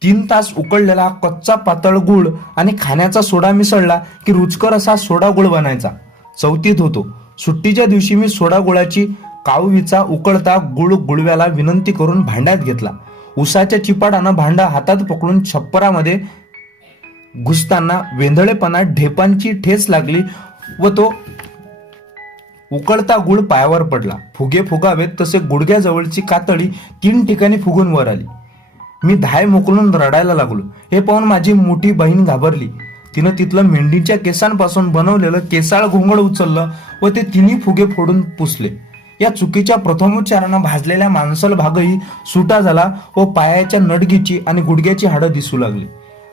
3 तास उकळलेला कच्चा पातळ गुळ आणि खाण्याचा सोडा मिसळला की रुचकर असा सोडा गुळ बनायचा. चौथीत होतो. सुट्टीच्या दिवशी मी सोडा गुळाची काववीचा उकळता गुळव्याला विनंती करून भांड्यात घेतला. उसाच्या चिपाडानं भांडा हातात पकडून छप्परामध्ये घुसताना वेंधळेपणात ढेपांची ठेच लागली व तो उकळता गुळ पायावर पडला. फुगे फुगावेत तसे गुडघ्याजवळची कातडी 3 ठिकाणी फुगून वर आली. मी धाय मोकलून रडायला लागलो. हे पाहून माझी मोठी बहीण घाबरली. तिनं तिथलं मेंढीच्या केसांपासून बनवलेलं केसाळ घोंगड उचललं व ते 3 फुगे फोडून पुसले. या चुकीच्या प्रथमोच्चारानं भाजलेल्या मांसल भागही सुटा झाला व पायाच्या नडगीची आणि गुडघ्याची हाडं दिसू लागली.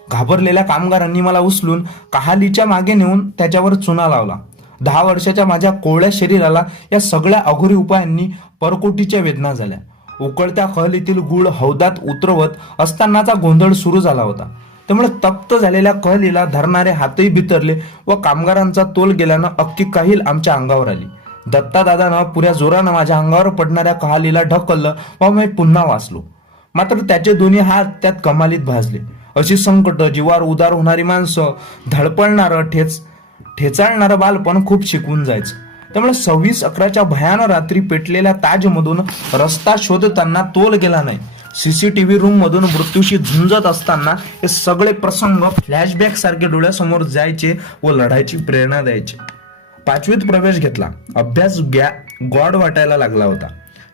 घाबरलेल्या कामगारांनी मला उचलून कहालीच्या मागे नेऊन त्याच्यावर चुना लावला. 10 वर्षाच्या माझ्या कोवळ्या शरीराला या सगळ्या अघोरी उपायांनी परकोटीच्या वेदना झाल्या. उकळत्या कहलीतील गुळ हौदात उतरवत असतानाचा गोंधळ सुरू झाला होता. त्यामुळे तप्त झालेल्या कहलीला धरणारे हातही बिथरले व कामगारांचा तोल गेल्यानं अख्खी काहील आमच्या अंगावर आली. दत्तादादानं पुऱ्या जोरानं माझ्या अंगावर पडणाऱ्या कहालीला ढकललं व मी पुन्हा वाचलो. मात्र त्याचे दोन्ही हात त्यात कमालीत भाजले. अशी संकट, जीवावर उदार होणारी माणसं, धडपडणारं ठेचाळणारं बालपण खूप शिकवून जायचं. त्यामुळे 26/11च्या भयान रात्री पेटलेल्या ताजमधून रस्ता शोधताना तोल गेला नाही. सीसीटीव्ही रूम मधून मृत्यूशी झुंजत असताना हे सगळे प्रसंग फ्लॅशबॅक सारखे डोळ्यासमोर जायचे व लढायची प्रेरणा द्यायचे. 5वीत प्रवेश घेतला. अभ्यास गॉड वाटायला लागला होता.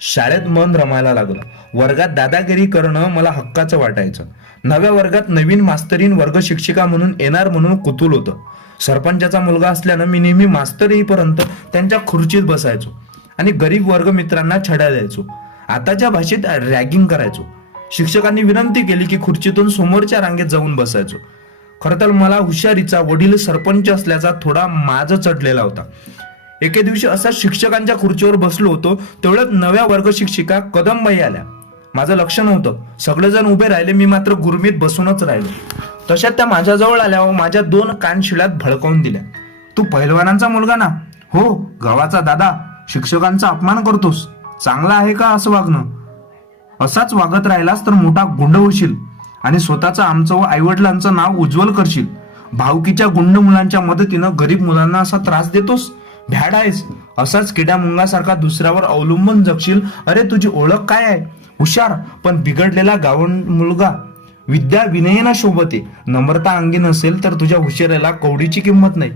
शाळेत मन रमायला लागलं. वर्गात दादागिरी करणं मला हक्काचं वाटायचं. नव्या वर्गात नवीन मास्तरीन वर्ग शिक्षिका म्हणून येणार म्हणून कुतूल होतं. सरपंचाचा मुलगा असल्यानं मी नेहमी मास्तर येईपर्यंत त्यांच्या खुर्चीत बसायचो आणि गरीब वर्ग मित्रांना छड्या द्यायचो. आताच्या भाषेत रॅगिंग करायचो. शिक्षकांनी विनंती केली की खुर्चीतून समोरच्या रांगेत जाऊन बसायचो. खरं तर मला हुशारीचा वडील सरपंच असल्याचा थोडा माज चढलेला होता. एके दिवशी असा शिक्षकांच्या खुर्चीवर बसलो होतो तेवढ्यात नव्या वर्ग शिक्षिका कदमबाई आल्या. माझं लक्ष नव्हतं. सगळेजण उभे राहिले, मी मात्र गुरमीत बसूनच राहिलो. तशात त्या माझ्याजवळ आल्या व माझ्या 2 कानशिळ्यात भडकावून दिल्या. तू पहिलवानांचा मुलगा ना? हो. गावाचा दादा. शिक्षकांचा अपमान करतोस. चांगला आहे का असं वागणं? असाच वागत राहिलास तर मोठा गुंड होशील आणि स्वतःचं, आमचं व आईवडिलांचं नाव उज्ज्वल करशील. भावकीच्या गुंड मुलांच्या मदतीनं गरीब मुलांना असा त्रास देतोस. भ्याड आहेस. असाच किड्या मुंगासारखा दुसऱ्यावर अवलंबून जगशील. अरे तुझी ओळख काय आहे? हुशार पण बिघडलेला गावंड मुलगा. विद्या विनयेना शोभते. नम्रता अंगी नसेल तर तुझ्या हुशारीला कवडीची किंमत नाही.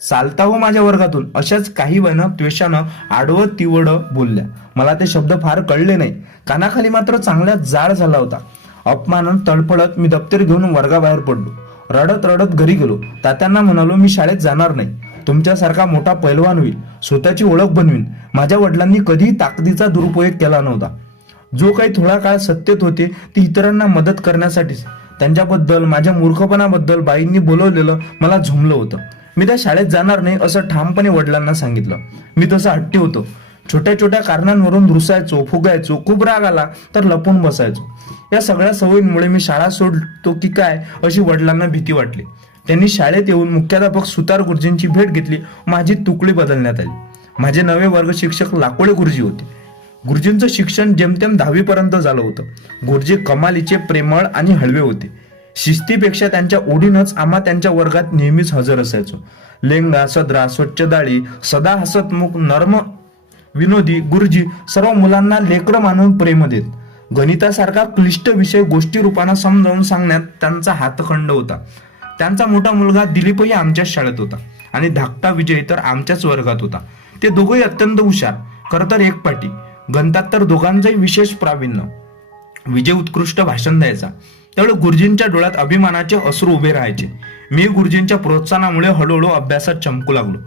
चालता हो माझ्या वर्गातून. अशाच काही वेळानं त्वेषानं आडवं तिवडं बोलल्या. मला ते शब्द फार कळले नाही. कानाखाली मात्र चांगला जाळ झाला होता. अपमानानं तळफळत मी दप्तर घेऊन वर्गाबाहेर पडलो. रडत रडत घरी गेलो. तात्यांना म्हणालो, मी शाळेत जाणार नाही. तुमच्यासारखा मोठा पैलवान होईल. स्वतःची ओळख बनवीन. माझ्या वडिलांनी कधीही ताकदीचा दुरुपयोग केला नव्हता. जो काही थोडा काळ सत्तेत होते ती इतरांना मदत करण्यासाठीच. त्यांच्याबद्दल, माझ्या मूर्खपणाबद्दल बाईंनी बोलवलेलं मला झुमलं होतं. मी त्या शाळेत जाणार नाही असं ठामपणे वडिलांना सांगितलं. मी तसं हट्टी होतो. छोट्या छोट्या कारणांवरून रुसायचो, फुगायचो. खूप राग आला तर लपून बसायचो. या सगळ्या सवयींमुळे मी शाळा सोडतो की काय अशी वडिलांना भीती वाटली. त्यांनी शाळेत येऊन मुख्याध्यापक सुतार गुरुजींची भेट घेतली. माझी तुकडी बदलण्यात आली. माझे नवे वर्ग शिक्षक लाकोळे गुरुजी होते. गुरुजींचं शिक्षण जेमतेम 10वी पर्यंत झालं होतं. गुरुजी कमालीचे प्रेमळ आणि हळवे होते. शिस्तीपेक्षा त्यांच्या ओढीनच आम्हा त्यांच्या वर्गात नेहमीच हजर असायचो. लेंगा, सदरा, स्वच्छ दाढी, सदा हसतमुख, नर्म, विनोदी गुरुजी सर्व मुलांना लेकरं मानून प्रेम देत. गणितासारखा क्लिष्ट विषय गोष्टी रूपानं समजावून सांगण्यात त्यांचा हातखंड होता. त्यांचा मोठा मुलगा दिलीपही आमच्याच शाळेत होता आणि धाकटा विजय तर आमच्याच वर्गात होता. ते दोघंही अत्यंत हुशार. खरं तर एकपाटी. गणितात तर दोघांचंही विशेष प्रावीण्य. विजय उत्कृष्ट भाषण द्यायचा. त्यावेळी गुरुजींच्या डोळ्यात अभिमानाचे अश्रू उभे राहायचे. मी गुरुजींच्या प्रोत्साहनामुळे हळूहळू अभ्यासात चमकू लागलो.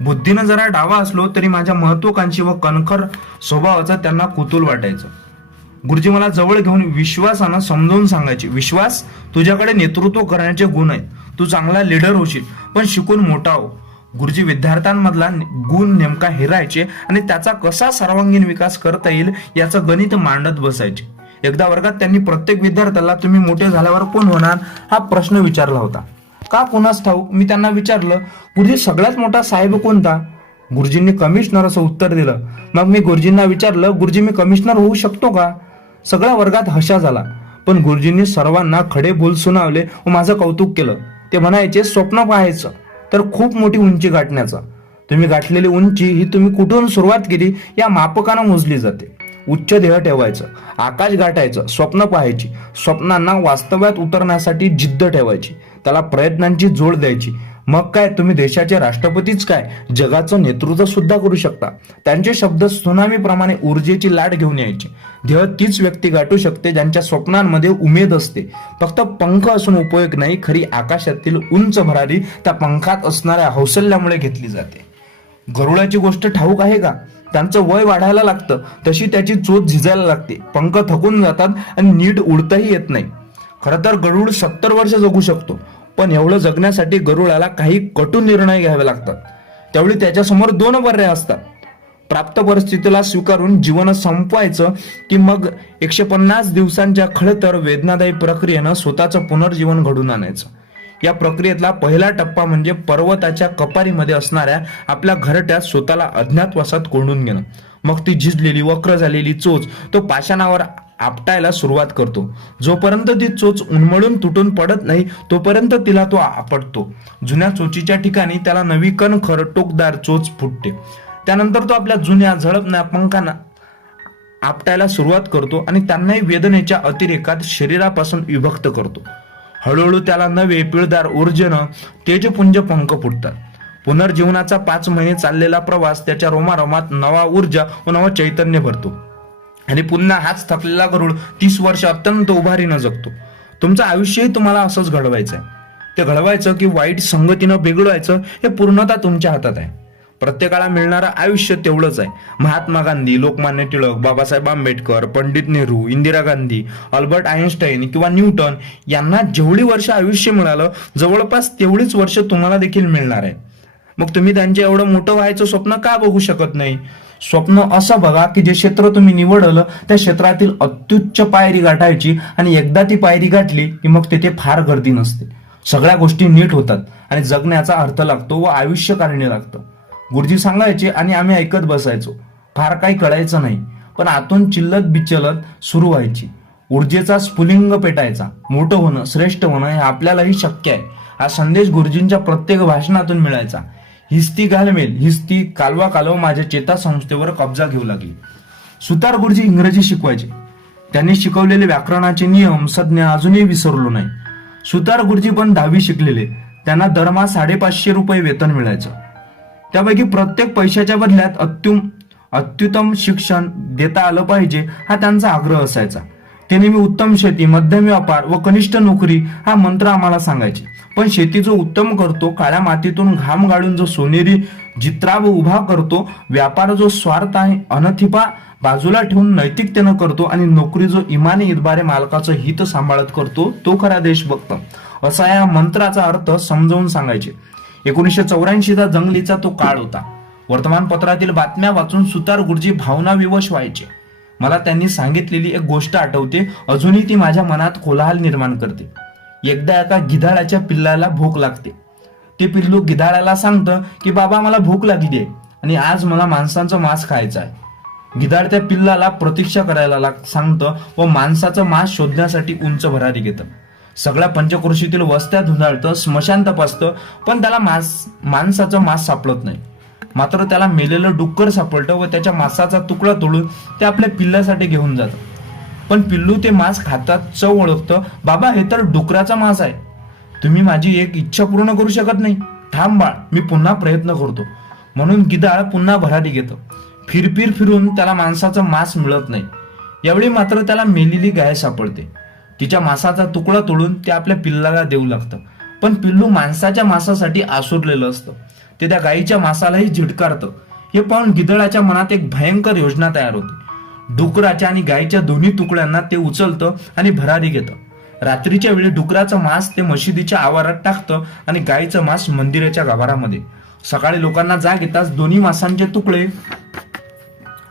बुद्धीनं जरा डावा असलो तरी माझ्या महत्वाकांक्षी व कणखर स्वभावाचं त्यांना कुतूल वाटायचं. गुरुजी मला जवळ घेऊन विश्वासानं समजावून सांगायचे, विश्वास, तुझ्याकडे नेतृत्व करण्याचे गुण आहेत. तू चांगला लीडर होशील, पण शिकून मोठा हो. गुरुजी विद्यार्थ्यांमधला गुण नेमका हेरायचे आणि त्याचा कसा सर्वांगीण विकास करता येईल याचं गणित मांडत बसायचे. एकदा वर्गात त्यांनी प्रत्येक विद्यार्थ्याला तुम्ही मोठे झाल्यावर कोण होणार हा प्रश्न विचारला होता. का कोणास ठाऊक मी त्यांना विचारलं, गुरुजी सगळ्यात मोठा साहेब कोणता? गुरुजींनी कमिशनर असं उत्तर दिलं. मग मी गुरुजींना विचारलं, गुरुजी मी कमिशनर होऊ शकतो का? सगळ्या वर्गात हशा झाला. पण गुरुजींनी सर्वांना खडे बोल सुनावले व माझं कौतुक केलं. ते म्हणायचे, स्वप्न पाहायचं तर खूप मोठी उंची गाठण्याचं. तुम्ही गाठलेली उंची ही तुम्ही कुठून सुरुवात केली या मापकानं मोजली जाते. उच्च ध्येय ठेवायचं, आकाश गाठायचं, स्वप्न पाहायची, स्वप्नांना वास्तव्यात उतरण्यासाठी जिद्द ठेवायची, त्याला प्रयत्नांची जोड द्यायची. मग काय, तुम्ही देशाचे राष्ट्रपतीच काय, जगाचं नेतृत्व सुद्धा करू शकता. त्यांचे शब्द सुनामीप्रमाणे ऊर्जेची लाट घेऊन यायचे. ध्येय तीच व्यक्ती गाठू शकते ज्यांच्या स्वप्नांमध्ये उमेद असते. फक्त पंख असून उपयोग नाही, खरी आकाशातील उंच भरारी त्या पंखात असणाऱ्या हौसल्यामुळे घेतली जाते. गरुडाची गोष्ट ठाऊक आहे का? त्यांचं वय वाढायला लागतं तशी त्याची चोच झिजायला लागते. पंख थकून जातात आणि नीट उडताही येत नाही. खरं तर गरुड 70 वर्ष जगू शकतो, पण एवढं जगण्यासाठी गरुडाला काही कटू निर्णय घ्यावे लागतात. त्यावेळी त्याच्यासमोर 2 पर्याय असतात. प्राप्त परिस्थितीला स्वीकारून जीवन संपवायचं की मग 150 दिवसांच्या खडतर वेदनादायी प्रक्रियेनं स्वतःचं पुनर्जीवन घडून आणायचं. या प्रक्रियेतला पहिला टप्पा म्हणजे पर्वताच्या कपारीमध्ये असणाऱ्या आपल्या घरट्यात स्वतःला अज्ञातवासात कोंडून घेणं. मग ती झिजलेली वक्र झालेली चोच तो पाषाणावर आपटायला सुरुवात करतो. जोपर्यंत ती चोच उन्मळून तुटून पडत नाही तोपर्यंत तिला तो आपटतो. जुन्या चोचीच्या ठिकाणी त्याला नवी कणखर टोकदार चोच फुटते. त्यानंतर तो आपल्या जुन्या झळपण्या पंखांना आपटायला सुरुवात करतो आणि त्यांनाही वेदनेच्या अतिरेकात शरीरापासून विभक्त करतो. हळूहळू त्याला नवे पिळदार ऊर्जेनं तेजपुंज पंख फुटतात. पुनर्जीवनाचा 5 महिने चाललेला प्रवास त्याच्या रोमारोमात नवा ऊर्जा व नवं चैतन्य भरतो आणि पुन्हा हाच थकलेला गरुड 30 वर्ष अत्यंत उभारीनं जगतो. तुमचं आयुष्यही तुम्हाला असंच घडवायचं आहे. ते घडवायचं की वाईट संगतीनं बिघडवायचं हे पूर्णतः तुमच्या हातात आहे. प्रत्येकाला मिळणारं आयुष्य तेवढंच आहे. महात्मा गांधी, लोकमान्य टिळक, बाबासाहेब आंबेडकर, पंडित नेहरू, इंदिरा गांधी, अल्बर्ट आइन्स्टाईन किंवा न्यूटन यांना जेवढी वर्ष आयुष्य मिळालं जवळपास तेवढीच वर्ष तुम्हाला देखील मिळणार आहे. मग तुम्ही त्यांच्या एवढं मोठं व्हायचं स्वप्न का बघू शकत नाही? स्वप्न असं बघा की जे क्षेत्र तुम्ही निवडलं त्या क्षेत्रातील अत्युच्च पायरी गाठायची आणि एकदा ती पायरी गाठली की मग तेथे फार गर्दी नसते. सगळ्या गोष्टी नीट होतात आणि जगण्याचा अर्थ लागतो व आयुष्य कारणे लागतं. गुरुजी सांगायचे आणि आम्ही ऐकत बसायचो. फार काही कळायचं नाही पण आतून चिल्लत बिचलत सुरू व्हायची. ऊर्जेचा स्फुलिंग पेटायचा. मोठं होणं, श्रेष्ठ होणं हे आपल्यालाही शक्य आहे हा संदेश गुरुजींच्या प्रत्येक भाषणातून मिळायचा. हिस्ती घालमेल हिस्ती कालवा कालव माझ्या चेता संस्थेवर कब्जा घेऊ लागली. सुतार गुरुजी इंग्रजी शिकवायचे. त्यांनी शिकवलेले व्याकरणाचे नियम संज्ञा अजूनही विसरलो नाही. सुतार गुरुजी पण 10वी शिकलेले. त्यांना दरमहा 550 रुपये वेतन मिळायचं. त्यापैकी प्रत्येक पैशाच्या बदल्यात अत्युत्तम शिक्षण देता आलं पाहिजे हा त्यांचा आग्रह असायचा. ते नेहमी उत्तम शेती, मध्यम व्यापार व कनिष्ठ नोकरी हा मंत्र आम्हाला सांगायचे. पण शेती जो उत्तम करतो, काळ्या मातीतून घाम गाळून जो सोनेरी जित्राब उभा करतो, व्यापार जो स्वार्थ आहे अनथिपा बाजूला ठेवून नैतिकतेनं करतो आणि नोकरी जो इमानी इतबारे मालकाचं हित सांभाळत करतो तो खरा देशभक्त, असा या मंत्राचा अर्थ समजावून सांगायचे. 1984चा जंगलीचा तो काळ होता. वर्तमानपत्रातील बातम्या वाचून सुतार गुरुजी भावनाविवश व्हायचे. मला त्यांनी सांगितलेली एक गोष्ट आठवते. अजूनही ती माझ्या मनात कोलाहल निर्माण करते. एकदा एका गिधाडाच्या पिल्लाला भूक लागते. ते पिल्लू गिधाडाला सांगतं की बाबा मला भूक लागली आहे आणि आज मला माणसांचं मांस खायचं आहे. गिधाड त्या पिल्लाला प्रतीक्षा करायला सांगतं व माणसाचं मांस शोधण्यासाठी उंच भरारी घेतं. सगळ्या पंचक्रोशीतील वस्त्या धुंदाळतं, स्मशान तपासतं पण त्याला माणसाचं मांस सापडत नाही. मात्र त्याला मेलेलं डुक्कर सापडतं व त्याच्या मांसाचा तुकडा तोडून ते आपल्या पिल्लासाठी घेऊन जातं. पण पिल्लू ते मांस खातात, चव ओळखतं. बाबा हे तर डुकराचा मांस आहे. तुम्ही माझी एक इच्छा पूर्ण करू शकत नाही? थांब बाळ, मी पुन्हा प्रयत्न करतो. म्हणून गिधाड पुन्हा भरारी घेतं. फिरून त्याला माणसाचं मांस मिळत नाही. यावेळी मात्र त्याला मेलेली गाय सापडते. तिच्या मांसाचा तुकडा तोडून ते आपल्या पिल्लाला देऊ लागतं. पण पिल्लू माणसाच्या मांसासाठी आसुरलेलं असतं. ते त्या गायीच्या मांसालाही झिडकारतं. हे पाहून गिधाडाच्या मनात एक भयंकर योजना तयार होते. डुकराच्या आणि गायीच्या दोन्ही तुकड्यांना ते उचलतं आणि भरारी घेतं. रात्रीच्या वेळी डुकराचं मांस ते मशिदीच्या आवारात टाकतं आणि गायीचं मांस मंदिराच्या गाभारामध्ये. सकाळी लोकांना जाग येताच दोन्ही मांसांचे तुकडे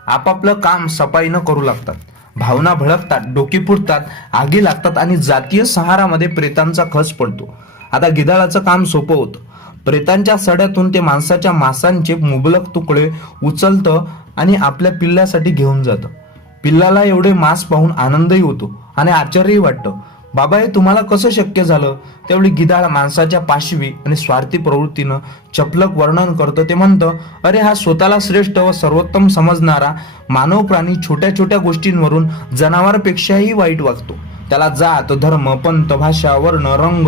आपापलं काम सफाईनं करू लागतात. भावना भडकतात, डोकी फुटतात, आगी लागतात आणि जातीय सहारामध्ये प्रेतांचा खच पडतो. आता गिधाडाचं काम सोपं होतं. प्रेतांच्या सड्यातून ते माणसाच्या मांसांचे मुबलक तुकडे उचलतं आणि आपल्या पिल्ल्यासाठी घेऊन जातं. पिल्लाला एवढे मांस पाहून आनंदही होतो आणि आश्चर्यही वाटतं. बाबा हे तुम्हाला कसं शक्य झालं? त्यावेळी गिधाड माणसाच्या पाशवी आणि स्वार्थी प्रवृत्तीनं चपलक वर्णन करतं. ते म्हणतं, अरे हा स्वतःला श्रेष्ठ व सर्वोत्तम समजणारा मानव प्राणी छोट्या छोट्या गोष्टींवरून जनावरांपेक्षाही वाईट वागतो. त्याला जात, धर्म, पंथ, भाषा, वर्ण, रंग,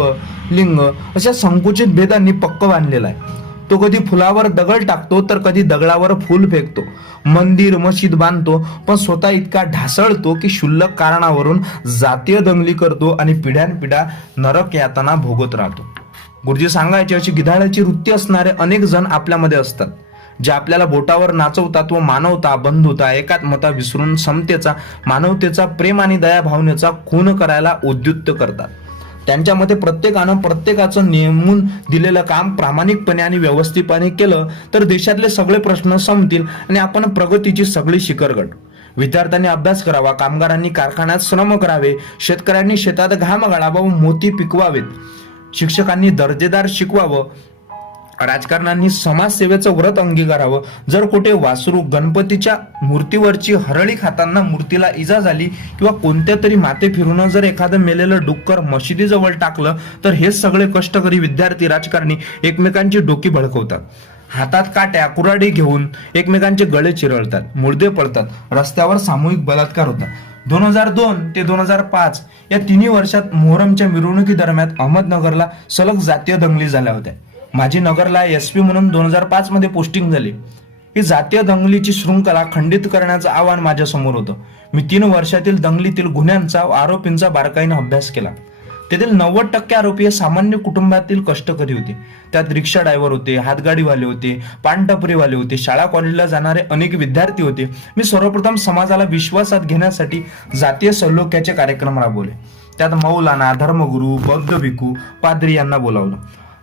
लिंग अशा संकुचित भेदांनी पक्क बांधलेला आहे. तो कधी फुलावर दगड टाकतो तर कधी दगडावर फूल फेकतो. मंदिर मशीद बांधतो पण स्वतः इतका ढासळतो की क्षुल्लक कारणावरून जातीय दंगली करतो आणि पिढ्यानपिढ्या नरक यातना भोगत राहतो. गुरुजी सांगायचे अशी गिधाडाची वृत्ती असणारे अनेक जण आपल्यामध्ये असतात, जे आपल्याला बोटावर नाचवतात व मानवता, बंधुता, एकात्मता विसरून समतेचा, मानवतेचा, प्रेम आणि दया भावनेचा खून करायला उद्युक्त करतात. त्यांच्या मते प्रत्येकानं प्रत्येकाचं नेमून दिलेलं काम प्रामाणिकपणे आणि व्यवस्थितपणे केलं तर देशातले सगळे प्रश्न संपतील आणि आपण प्रगतीची सगळी शिखर गाठू. विद्यार्थ्यांनी अभ्यास करावा, कामगारांनी कारखान्यात श्रम करावे, शेतकऱ्यांनी शेतात घाम गाळावा व मोती पिकवावेत, शिक्षकांनी दर्जेदार शिकवावं, राजकारण्यांनी समाजसेवेचं व्रत अंगीकारावं. जर कुठे वासरू गणपतीच्या मूर्तीवरची हरळी खाताना मूर्तीला इजा झाली किंवा कोणत्या तरी माते फिरून जर एखादं मेलेलं डुक्कर मशिदीजवळ टाकलं तर हेच सगळे कष्टकरी विद्यार्थी राजकारणी एकमेकांची डोकी भडकवतात. हातात काट्या कुऱ्हाडी घेऊन एकमेकांचे गळे चिरळतात, मुर्दे पडतात, रस्त्यावर सामूहिक बलात्कार होतात. 2002 ते 2005 या तिन्ही वर्षात मोहरमच्या मिरवणुकीदरम्यान अहमदनगरला सलग जातीय दंगली झाल्या होत्या. माझी नगरला SP म्हणून 2005 मध्ये पोस्टिंग झाली. ही जातीय दंगलीची शृंखला खंडित करण्याचं आव्हान माझ्या समोर होतं. मी 3 वर्षातील दंगलीतील गुन्ह्यांचा व आरोपींचा बारकाईने अभ्यास केला. त्यातील 90% आरोपी हे सामान्य कुटुंबातील कष्टकरी होते. त्यात रिक्षा ड्रायव्हर होते, हातगाडीवाले होते, पानटपरीवाले होते, शाळा कॉलेजला जाणारे अनेक विद्यार्थी होते. मी सर्वप्रथम समाजाला विश्वासात घेण्यासाठी जातीय सलोख्याचे कार्यक्रम राबवले. त्यात मौलाना, धर्मगुरू, बौद्ध भिक्खू, पाद्री यांना बोलावलं.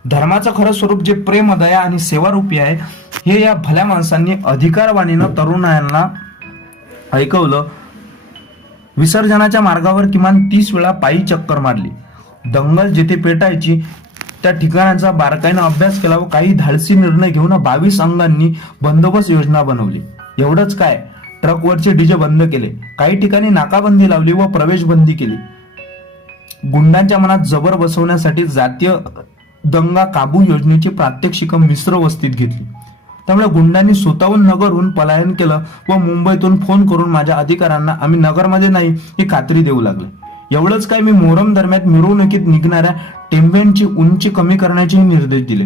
धर्माचं खरं स्वरूप जे प्रेम, दया आणि सेवारूपी आहे हे या भल्या माणसांनी अधिकारवाणीनं तरुणांना ऐकवलं. विसर्जनाच्या मार्गावर किमान 30 वेळा पायी चक्कर मारली. दंगल जिथे पेटायची त्या ठिकाणाचा बारकाईनं अभ्यास केला व काही धाडसी निर्णय घेऊन 22 अंगांनी बंदोबस्त योजना बनवली. एवढंच काय, ट्रकवरचे डीजे बंद केले, काही ठिकाणी नाकाबंदी लावली व प्रवेशबंदी केली. गुंडांच्या मनात जबर बसवण्यासाठी जातीय दंगा काबू योजनेची प्रात्यक्षिक मिश्र वस्तीत घेतली. त्यामुळे गुंडांनी स्वतःहून नगरहून पलायन केलं व मुंबईतून फोन करून माझ्या अधिकाऱ्यांना आम्ही नगरमध्ये नाही ही खात्री देऊ लागले. एवढंच काय, मी मोहरम दरम्यान मिरवणुकीत निघणाऱ्या टेंब्यांची उंची कमी करण्याचे निर्देश दिले.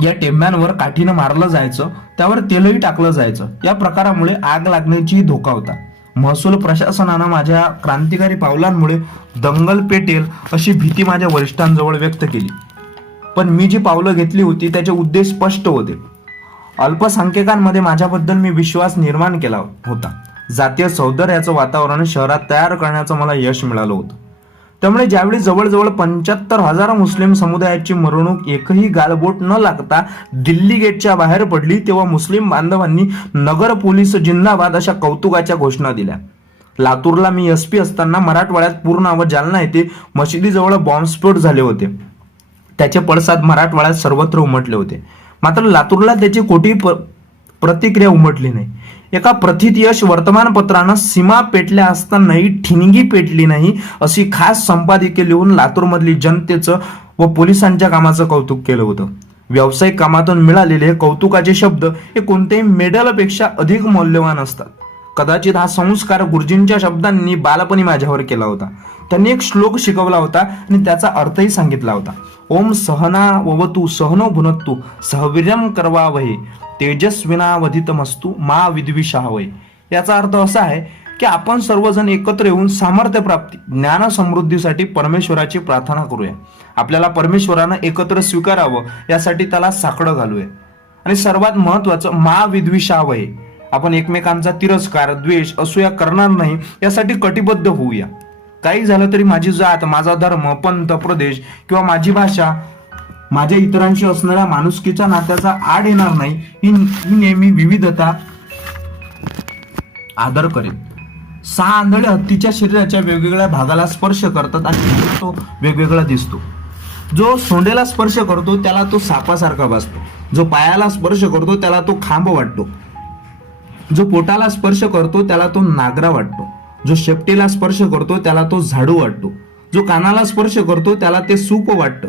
या टेंब्यांवर काठीनं मारलं जायचं, त्यावर तेलही टाकलं जायचं. या प्रकारामुळे आग लागण्याची धोका होता. महसूल प्रशासनानं माझ्या क्रांतिकारी पावलांमुळे दंगल पेटेल अशी भीती माझ्या वरिष्ठांजवळ व्यक्त केली. पण मी जी पावलं घेतली होती त्याचे उद्देश स्पष्ट होते. अल्पसंख्याकांमध्ये माझ्याबद्दल मी विश्वास निर्माण केला होता. जातीय सौंदर्याचं वातावरण शहरात तयार करण्याचं मला यश मिळालं होतं. त्यामुळे ज्यावेळी जवळजवळ 75,000 मुस्लिम समुदायाची मिरवणूक एकही गालबोट न लागता दिल्ली गेटच्या बाहेर पडली तेव्हा मुस्लिम बांधवांनी नगर पोलीस जिंदाबाद अशा कौतुकाच्या घोषणा दिल्या. लातूरला मी SP असताना मराठवाड्यात पूर्णा व जालना येथे मशिदीजवळ बॉम्बस्फोट झाले होते. त्याचे पडसाद मराठवाड्यात सर्वत्र उमटले होते. मात्र लातूरला त्याची कोटी प्रतिक्रिया उमटली नाही. एका प्रथित यश वर्तमानपत्रानं सीमा पेटल्या असतानाही ठिणगी पेटली नाही अशी खास संपादकीय लिहून लातूरमधली जनतेचं व पोलिसांच्या कामाचं कौतुक केलं होतं. व्यावसायिक कामातून मिळालेले हे कौतुकाचे शब्द हे कोणत्याही मेडलपेक्षा अधिक मौल्यवान असतात. कदाचित हा संस्कार गुरुजींच्या शब्दांनी बालपणी माझ्यावर केला होता. त्यांनी एक श्लोक शिकवला होता आणि त्याचा अर्थही सांगितला होता. ओम सहना ववतु सहनो भुनत्तु सहवीर्यम करवावहे तेजस्विनावधितमस्तु मा विद्विषावहे. याचा अर्थ असा आहे की आपण सर्वजण एकत्र येऊन सामर्थ्य प्राप्ती, ज्ञान समृद्धीसाठी परमेश्वराची प्रार्थना करूया. आपल्याला परमेश्वरानं एकत्र स्वीकारावं यासाठी त्याला साकडं घालूया. आणि सर्वात महत्वाचं मा विद्विषावहे, आपण एकमेकांचा तिरस्कार, द्वेष, असूया करणार नाही यासाठी कटिबद्ध होऊया. काही झालं तरी माझी जात, माझा धर्म, पंथ, प्रदेश किंवा माझी भाषा माझ्या इतरांशी असणाऱ्या माणुसकीच्या नात्याचा आड येणार नाही. ही नेहमी विविधता आदर करेल. 6 आंधळे हत्तीच्या शरीराच्या वेगवेगळ्या भागाला स्पर्श करतात आणि तो वेगवेगळा दिसतो. जो सोंडेला स्पर्श करतो त्याला तो सापासारखा भासतो. जो पायाला स्पर्श करतो त्याला तो खांब वाटतो. जो पोटाला स्पर्श करतो त्याला तो नागरा वाटतो. जो शेपटीला स्पर्श करतो त्याला तो झाडू वाटतो. जो कानाला स्पर्श करतो त्याला ते सूप वाटतं.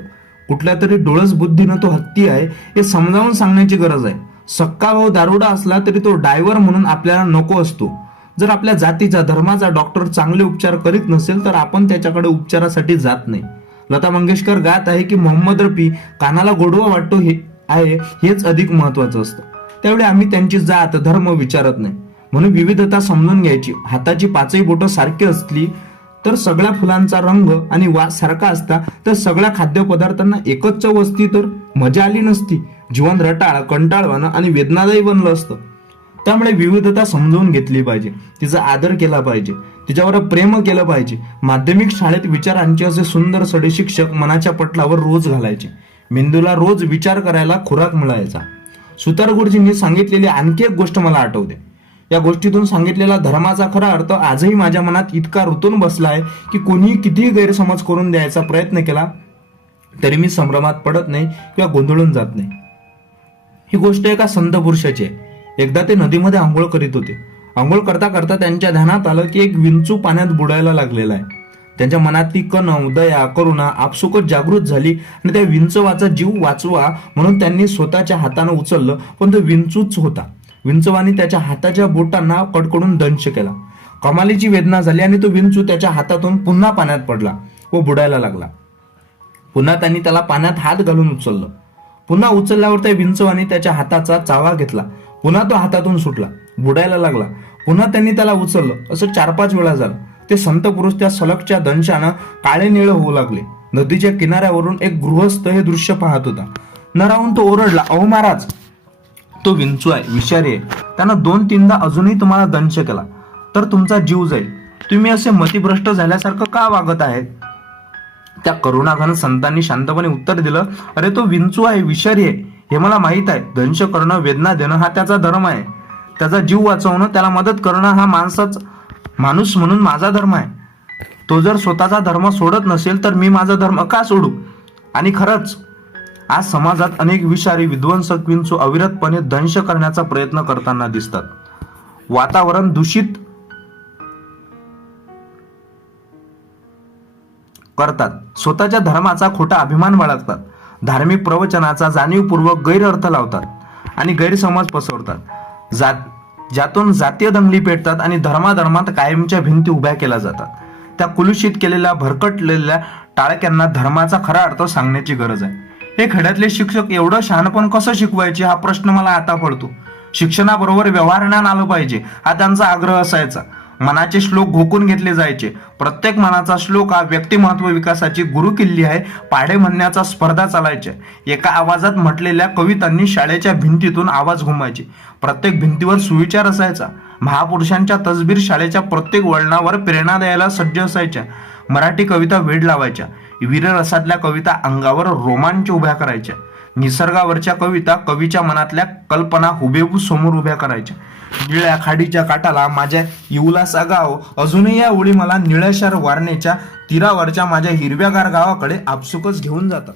कुठल्या तरी डोळस बुद्धीनं तो हत्ती आहे हे समजावून सांगण्याची गरज आहे. सक्का भाऊ दारुडा असला तरी तो ड्रायव्हर म्हणून आपल्याला नको असतो. जर आपल्या जातीचा, धर्माचा डॉक्टर चांगले उपचार करीत नसेल तर आपण त्याच्याकडे उपचारासाठी जात नाही. लता मंगेशकर गात आहे की मोहम्मद रफी कानाला गोडवा वाटतो हेच अधिक महत्वाचं असतं. त्यावेळी आम्ही त्यांची जात, धर्म विचारत नाही. म्हणून विविधता समजून घ्यायची. हाताची 5ही बोटं सारखी असली तर सगळ्या फुलांचा रंग आणि वास सारखा असता तर सगळ्या खाद्यपदार्थांना एकच चव असती तर मजा आली नसती. जीवन रटाळ, कंटाळवाणं आणि वेदनादायी बनलं असतं. त्यामुळे विविधता समजून घेतली पाहिजे, तिचा आदर केला पाहिजे, तिच्यावर प्रेम केलं पाहिजे. माध्यमिक शाळेत विचारांचे असे सुंदर सडे शिक्षक मनाच्या पटलावर रोज घालायचे. मेंदूला रोज विचार करायला खुराक मिळायचा. सुतार गुरुजींनी सांगितलेली आणखी एक गोष्ट मला आठवते. या गोष्टीतून सांगितलेला धर्माचा खरा अर्थ आजही माझ्या मनात इतका रुतून बसला आहे की कोणीही कितीही गैरसमज करून द्यायचा प्रयत्न केला तरी मी संभ्रमात पडत नाही किंवा गोंधळून जात नाही. ही गोष्ट एका संत पुरुषाची आहे. एकदा ते नदीमध्ये आंघोळ करीत होते. आंघोळ करता करता त्यांच्या ध्यानात आलं की एक विंचू पाण्यात बुडायला लागलेला आहे. त्यांच्या मनातली कणव, दया, करुणा आपसुकच जागृत झाली आणि त्या विंचवाचा जीव वाचवा म्हणून त्यांनी स्वतःच्या हातानं उचललं, पण तो विंचूच होता. विंचवाने त्याच्या हाताच्या बोटांना कडकडून दंश केला. कमालीची वेदना झाली आणि तो विंचू त्याच्या हातातून पुन्हा पाण्यात पडला व बुडायला लागला. पुन्हा त्यांनी त्याला पाण्यात हात घालून उचललं. पुन्हा उचलल्यावर त्या विंचवाने त्याच्या हाताचा चावा घेतला. पुन्हा तो हातातून सुटला, बुडायला लागला. पुन्हा त्यांनी त्याला उचललं. असं 4-5 वेळा झालं. ते संत पुरुष त्या सलगच्या दंशानं काळे निळे होऊ लागले. नदीच्या किनाऱ्यावरून एक गृहस्थ हे दृश्य पाहत होता. न राहून तो ओरडला, अहो महाराज, तो विंचू आहे, विषारी आहे. त्यानं 2-3दा अजूनही तुम्हाला दंश केला तर तुमचा जीव जाईल. तुम्ही असे मतिभ्रष्ट झाल्यासारखं का वागत आहे? त्या करुणाघन संतांनी शांतपणे उत्तर दिलं, अरे तो विंचू आहे, विषारी आहे, हे मला माहित आहे. दंश करणं, वेदना देणं हा त्याचा धर्म आहे. त्याचा जीव वाचवणं, त्याला मदत करणं हा माणूस म्हणून माझा धर्म आहे. तो जर स्वतःचा धर्म सोडत नसेल तर मी माझा धर्म का सोडू? आणि खरंच आज समाजात अनेक विषारी विध्वंसक विंचू अविरतपणे दंश करण्याचा प्रयत्न करताना दिसतात. वातावरण दूषित करतात, स्वतःच्या धर्माचा खोटा अभिमान बाळगतात, धार्मिक प्रवचनाचा जाणीवपूर्वक गैरअर्थ लावतात आणि गैरसमज पसरवतात, ज्यातून जातीय दंगली पेटतात आणि धर्माधर्मात कायमच्या भिंती उभ्या केल्या जातात. त्या कुलुषित केलेल्या, भरकटलेल्या टाळक्यांना धर्माचा खरा अर्थ सांगण्याची गरज आहे. हे खेड्यातले शिक्षक एवढं शहाणपण कसं शिकवायचे हा प्रश्न मला आता पडतो. शिक्षणाबरोबर व्यवहारज्ञान आलं पाहिजे हा त्यांचा आग्रह असायचा. मनाचे श्लोक घोकून घेतले जायचे. प्रत्येक मनाचा श्लोक हा व्यक्तिमत्व विकासाची गुरुकिल्ली आहे. पाढे म्हणण्याचा स्पर्धा चालायच्या. एका आवाजात म्हटलेल्या कवितांनी शाळेच्या भिंतीतून आवाज घुमायचे. प्रत्येक भिंतीवर सुविचार असायचा. महापुरुषांच्या तसबीर शाळेच्या प्रत्येक वळणावर प्रेरणा द्यायला सज्ज असायच्या. मराठी कविता वेड लावायच्या. वीररसातल्या कविता अंगावर रोमांच उभ्या करायच्या. निसर्गावरच्या कविता कवीच्या मनातल्या कल्पना हुबेहूब समोर उभ्या करायच्या. निळ्या खाडीच्या काठाला माझ्या इवलासा गाव, अजूनही या ओळी मला निळ्याशार वारणेच्या तीरावरच्या माझ्या हिरव्यागार गावाकडे आपसुकच घेऊन जातात.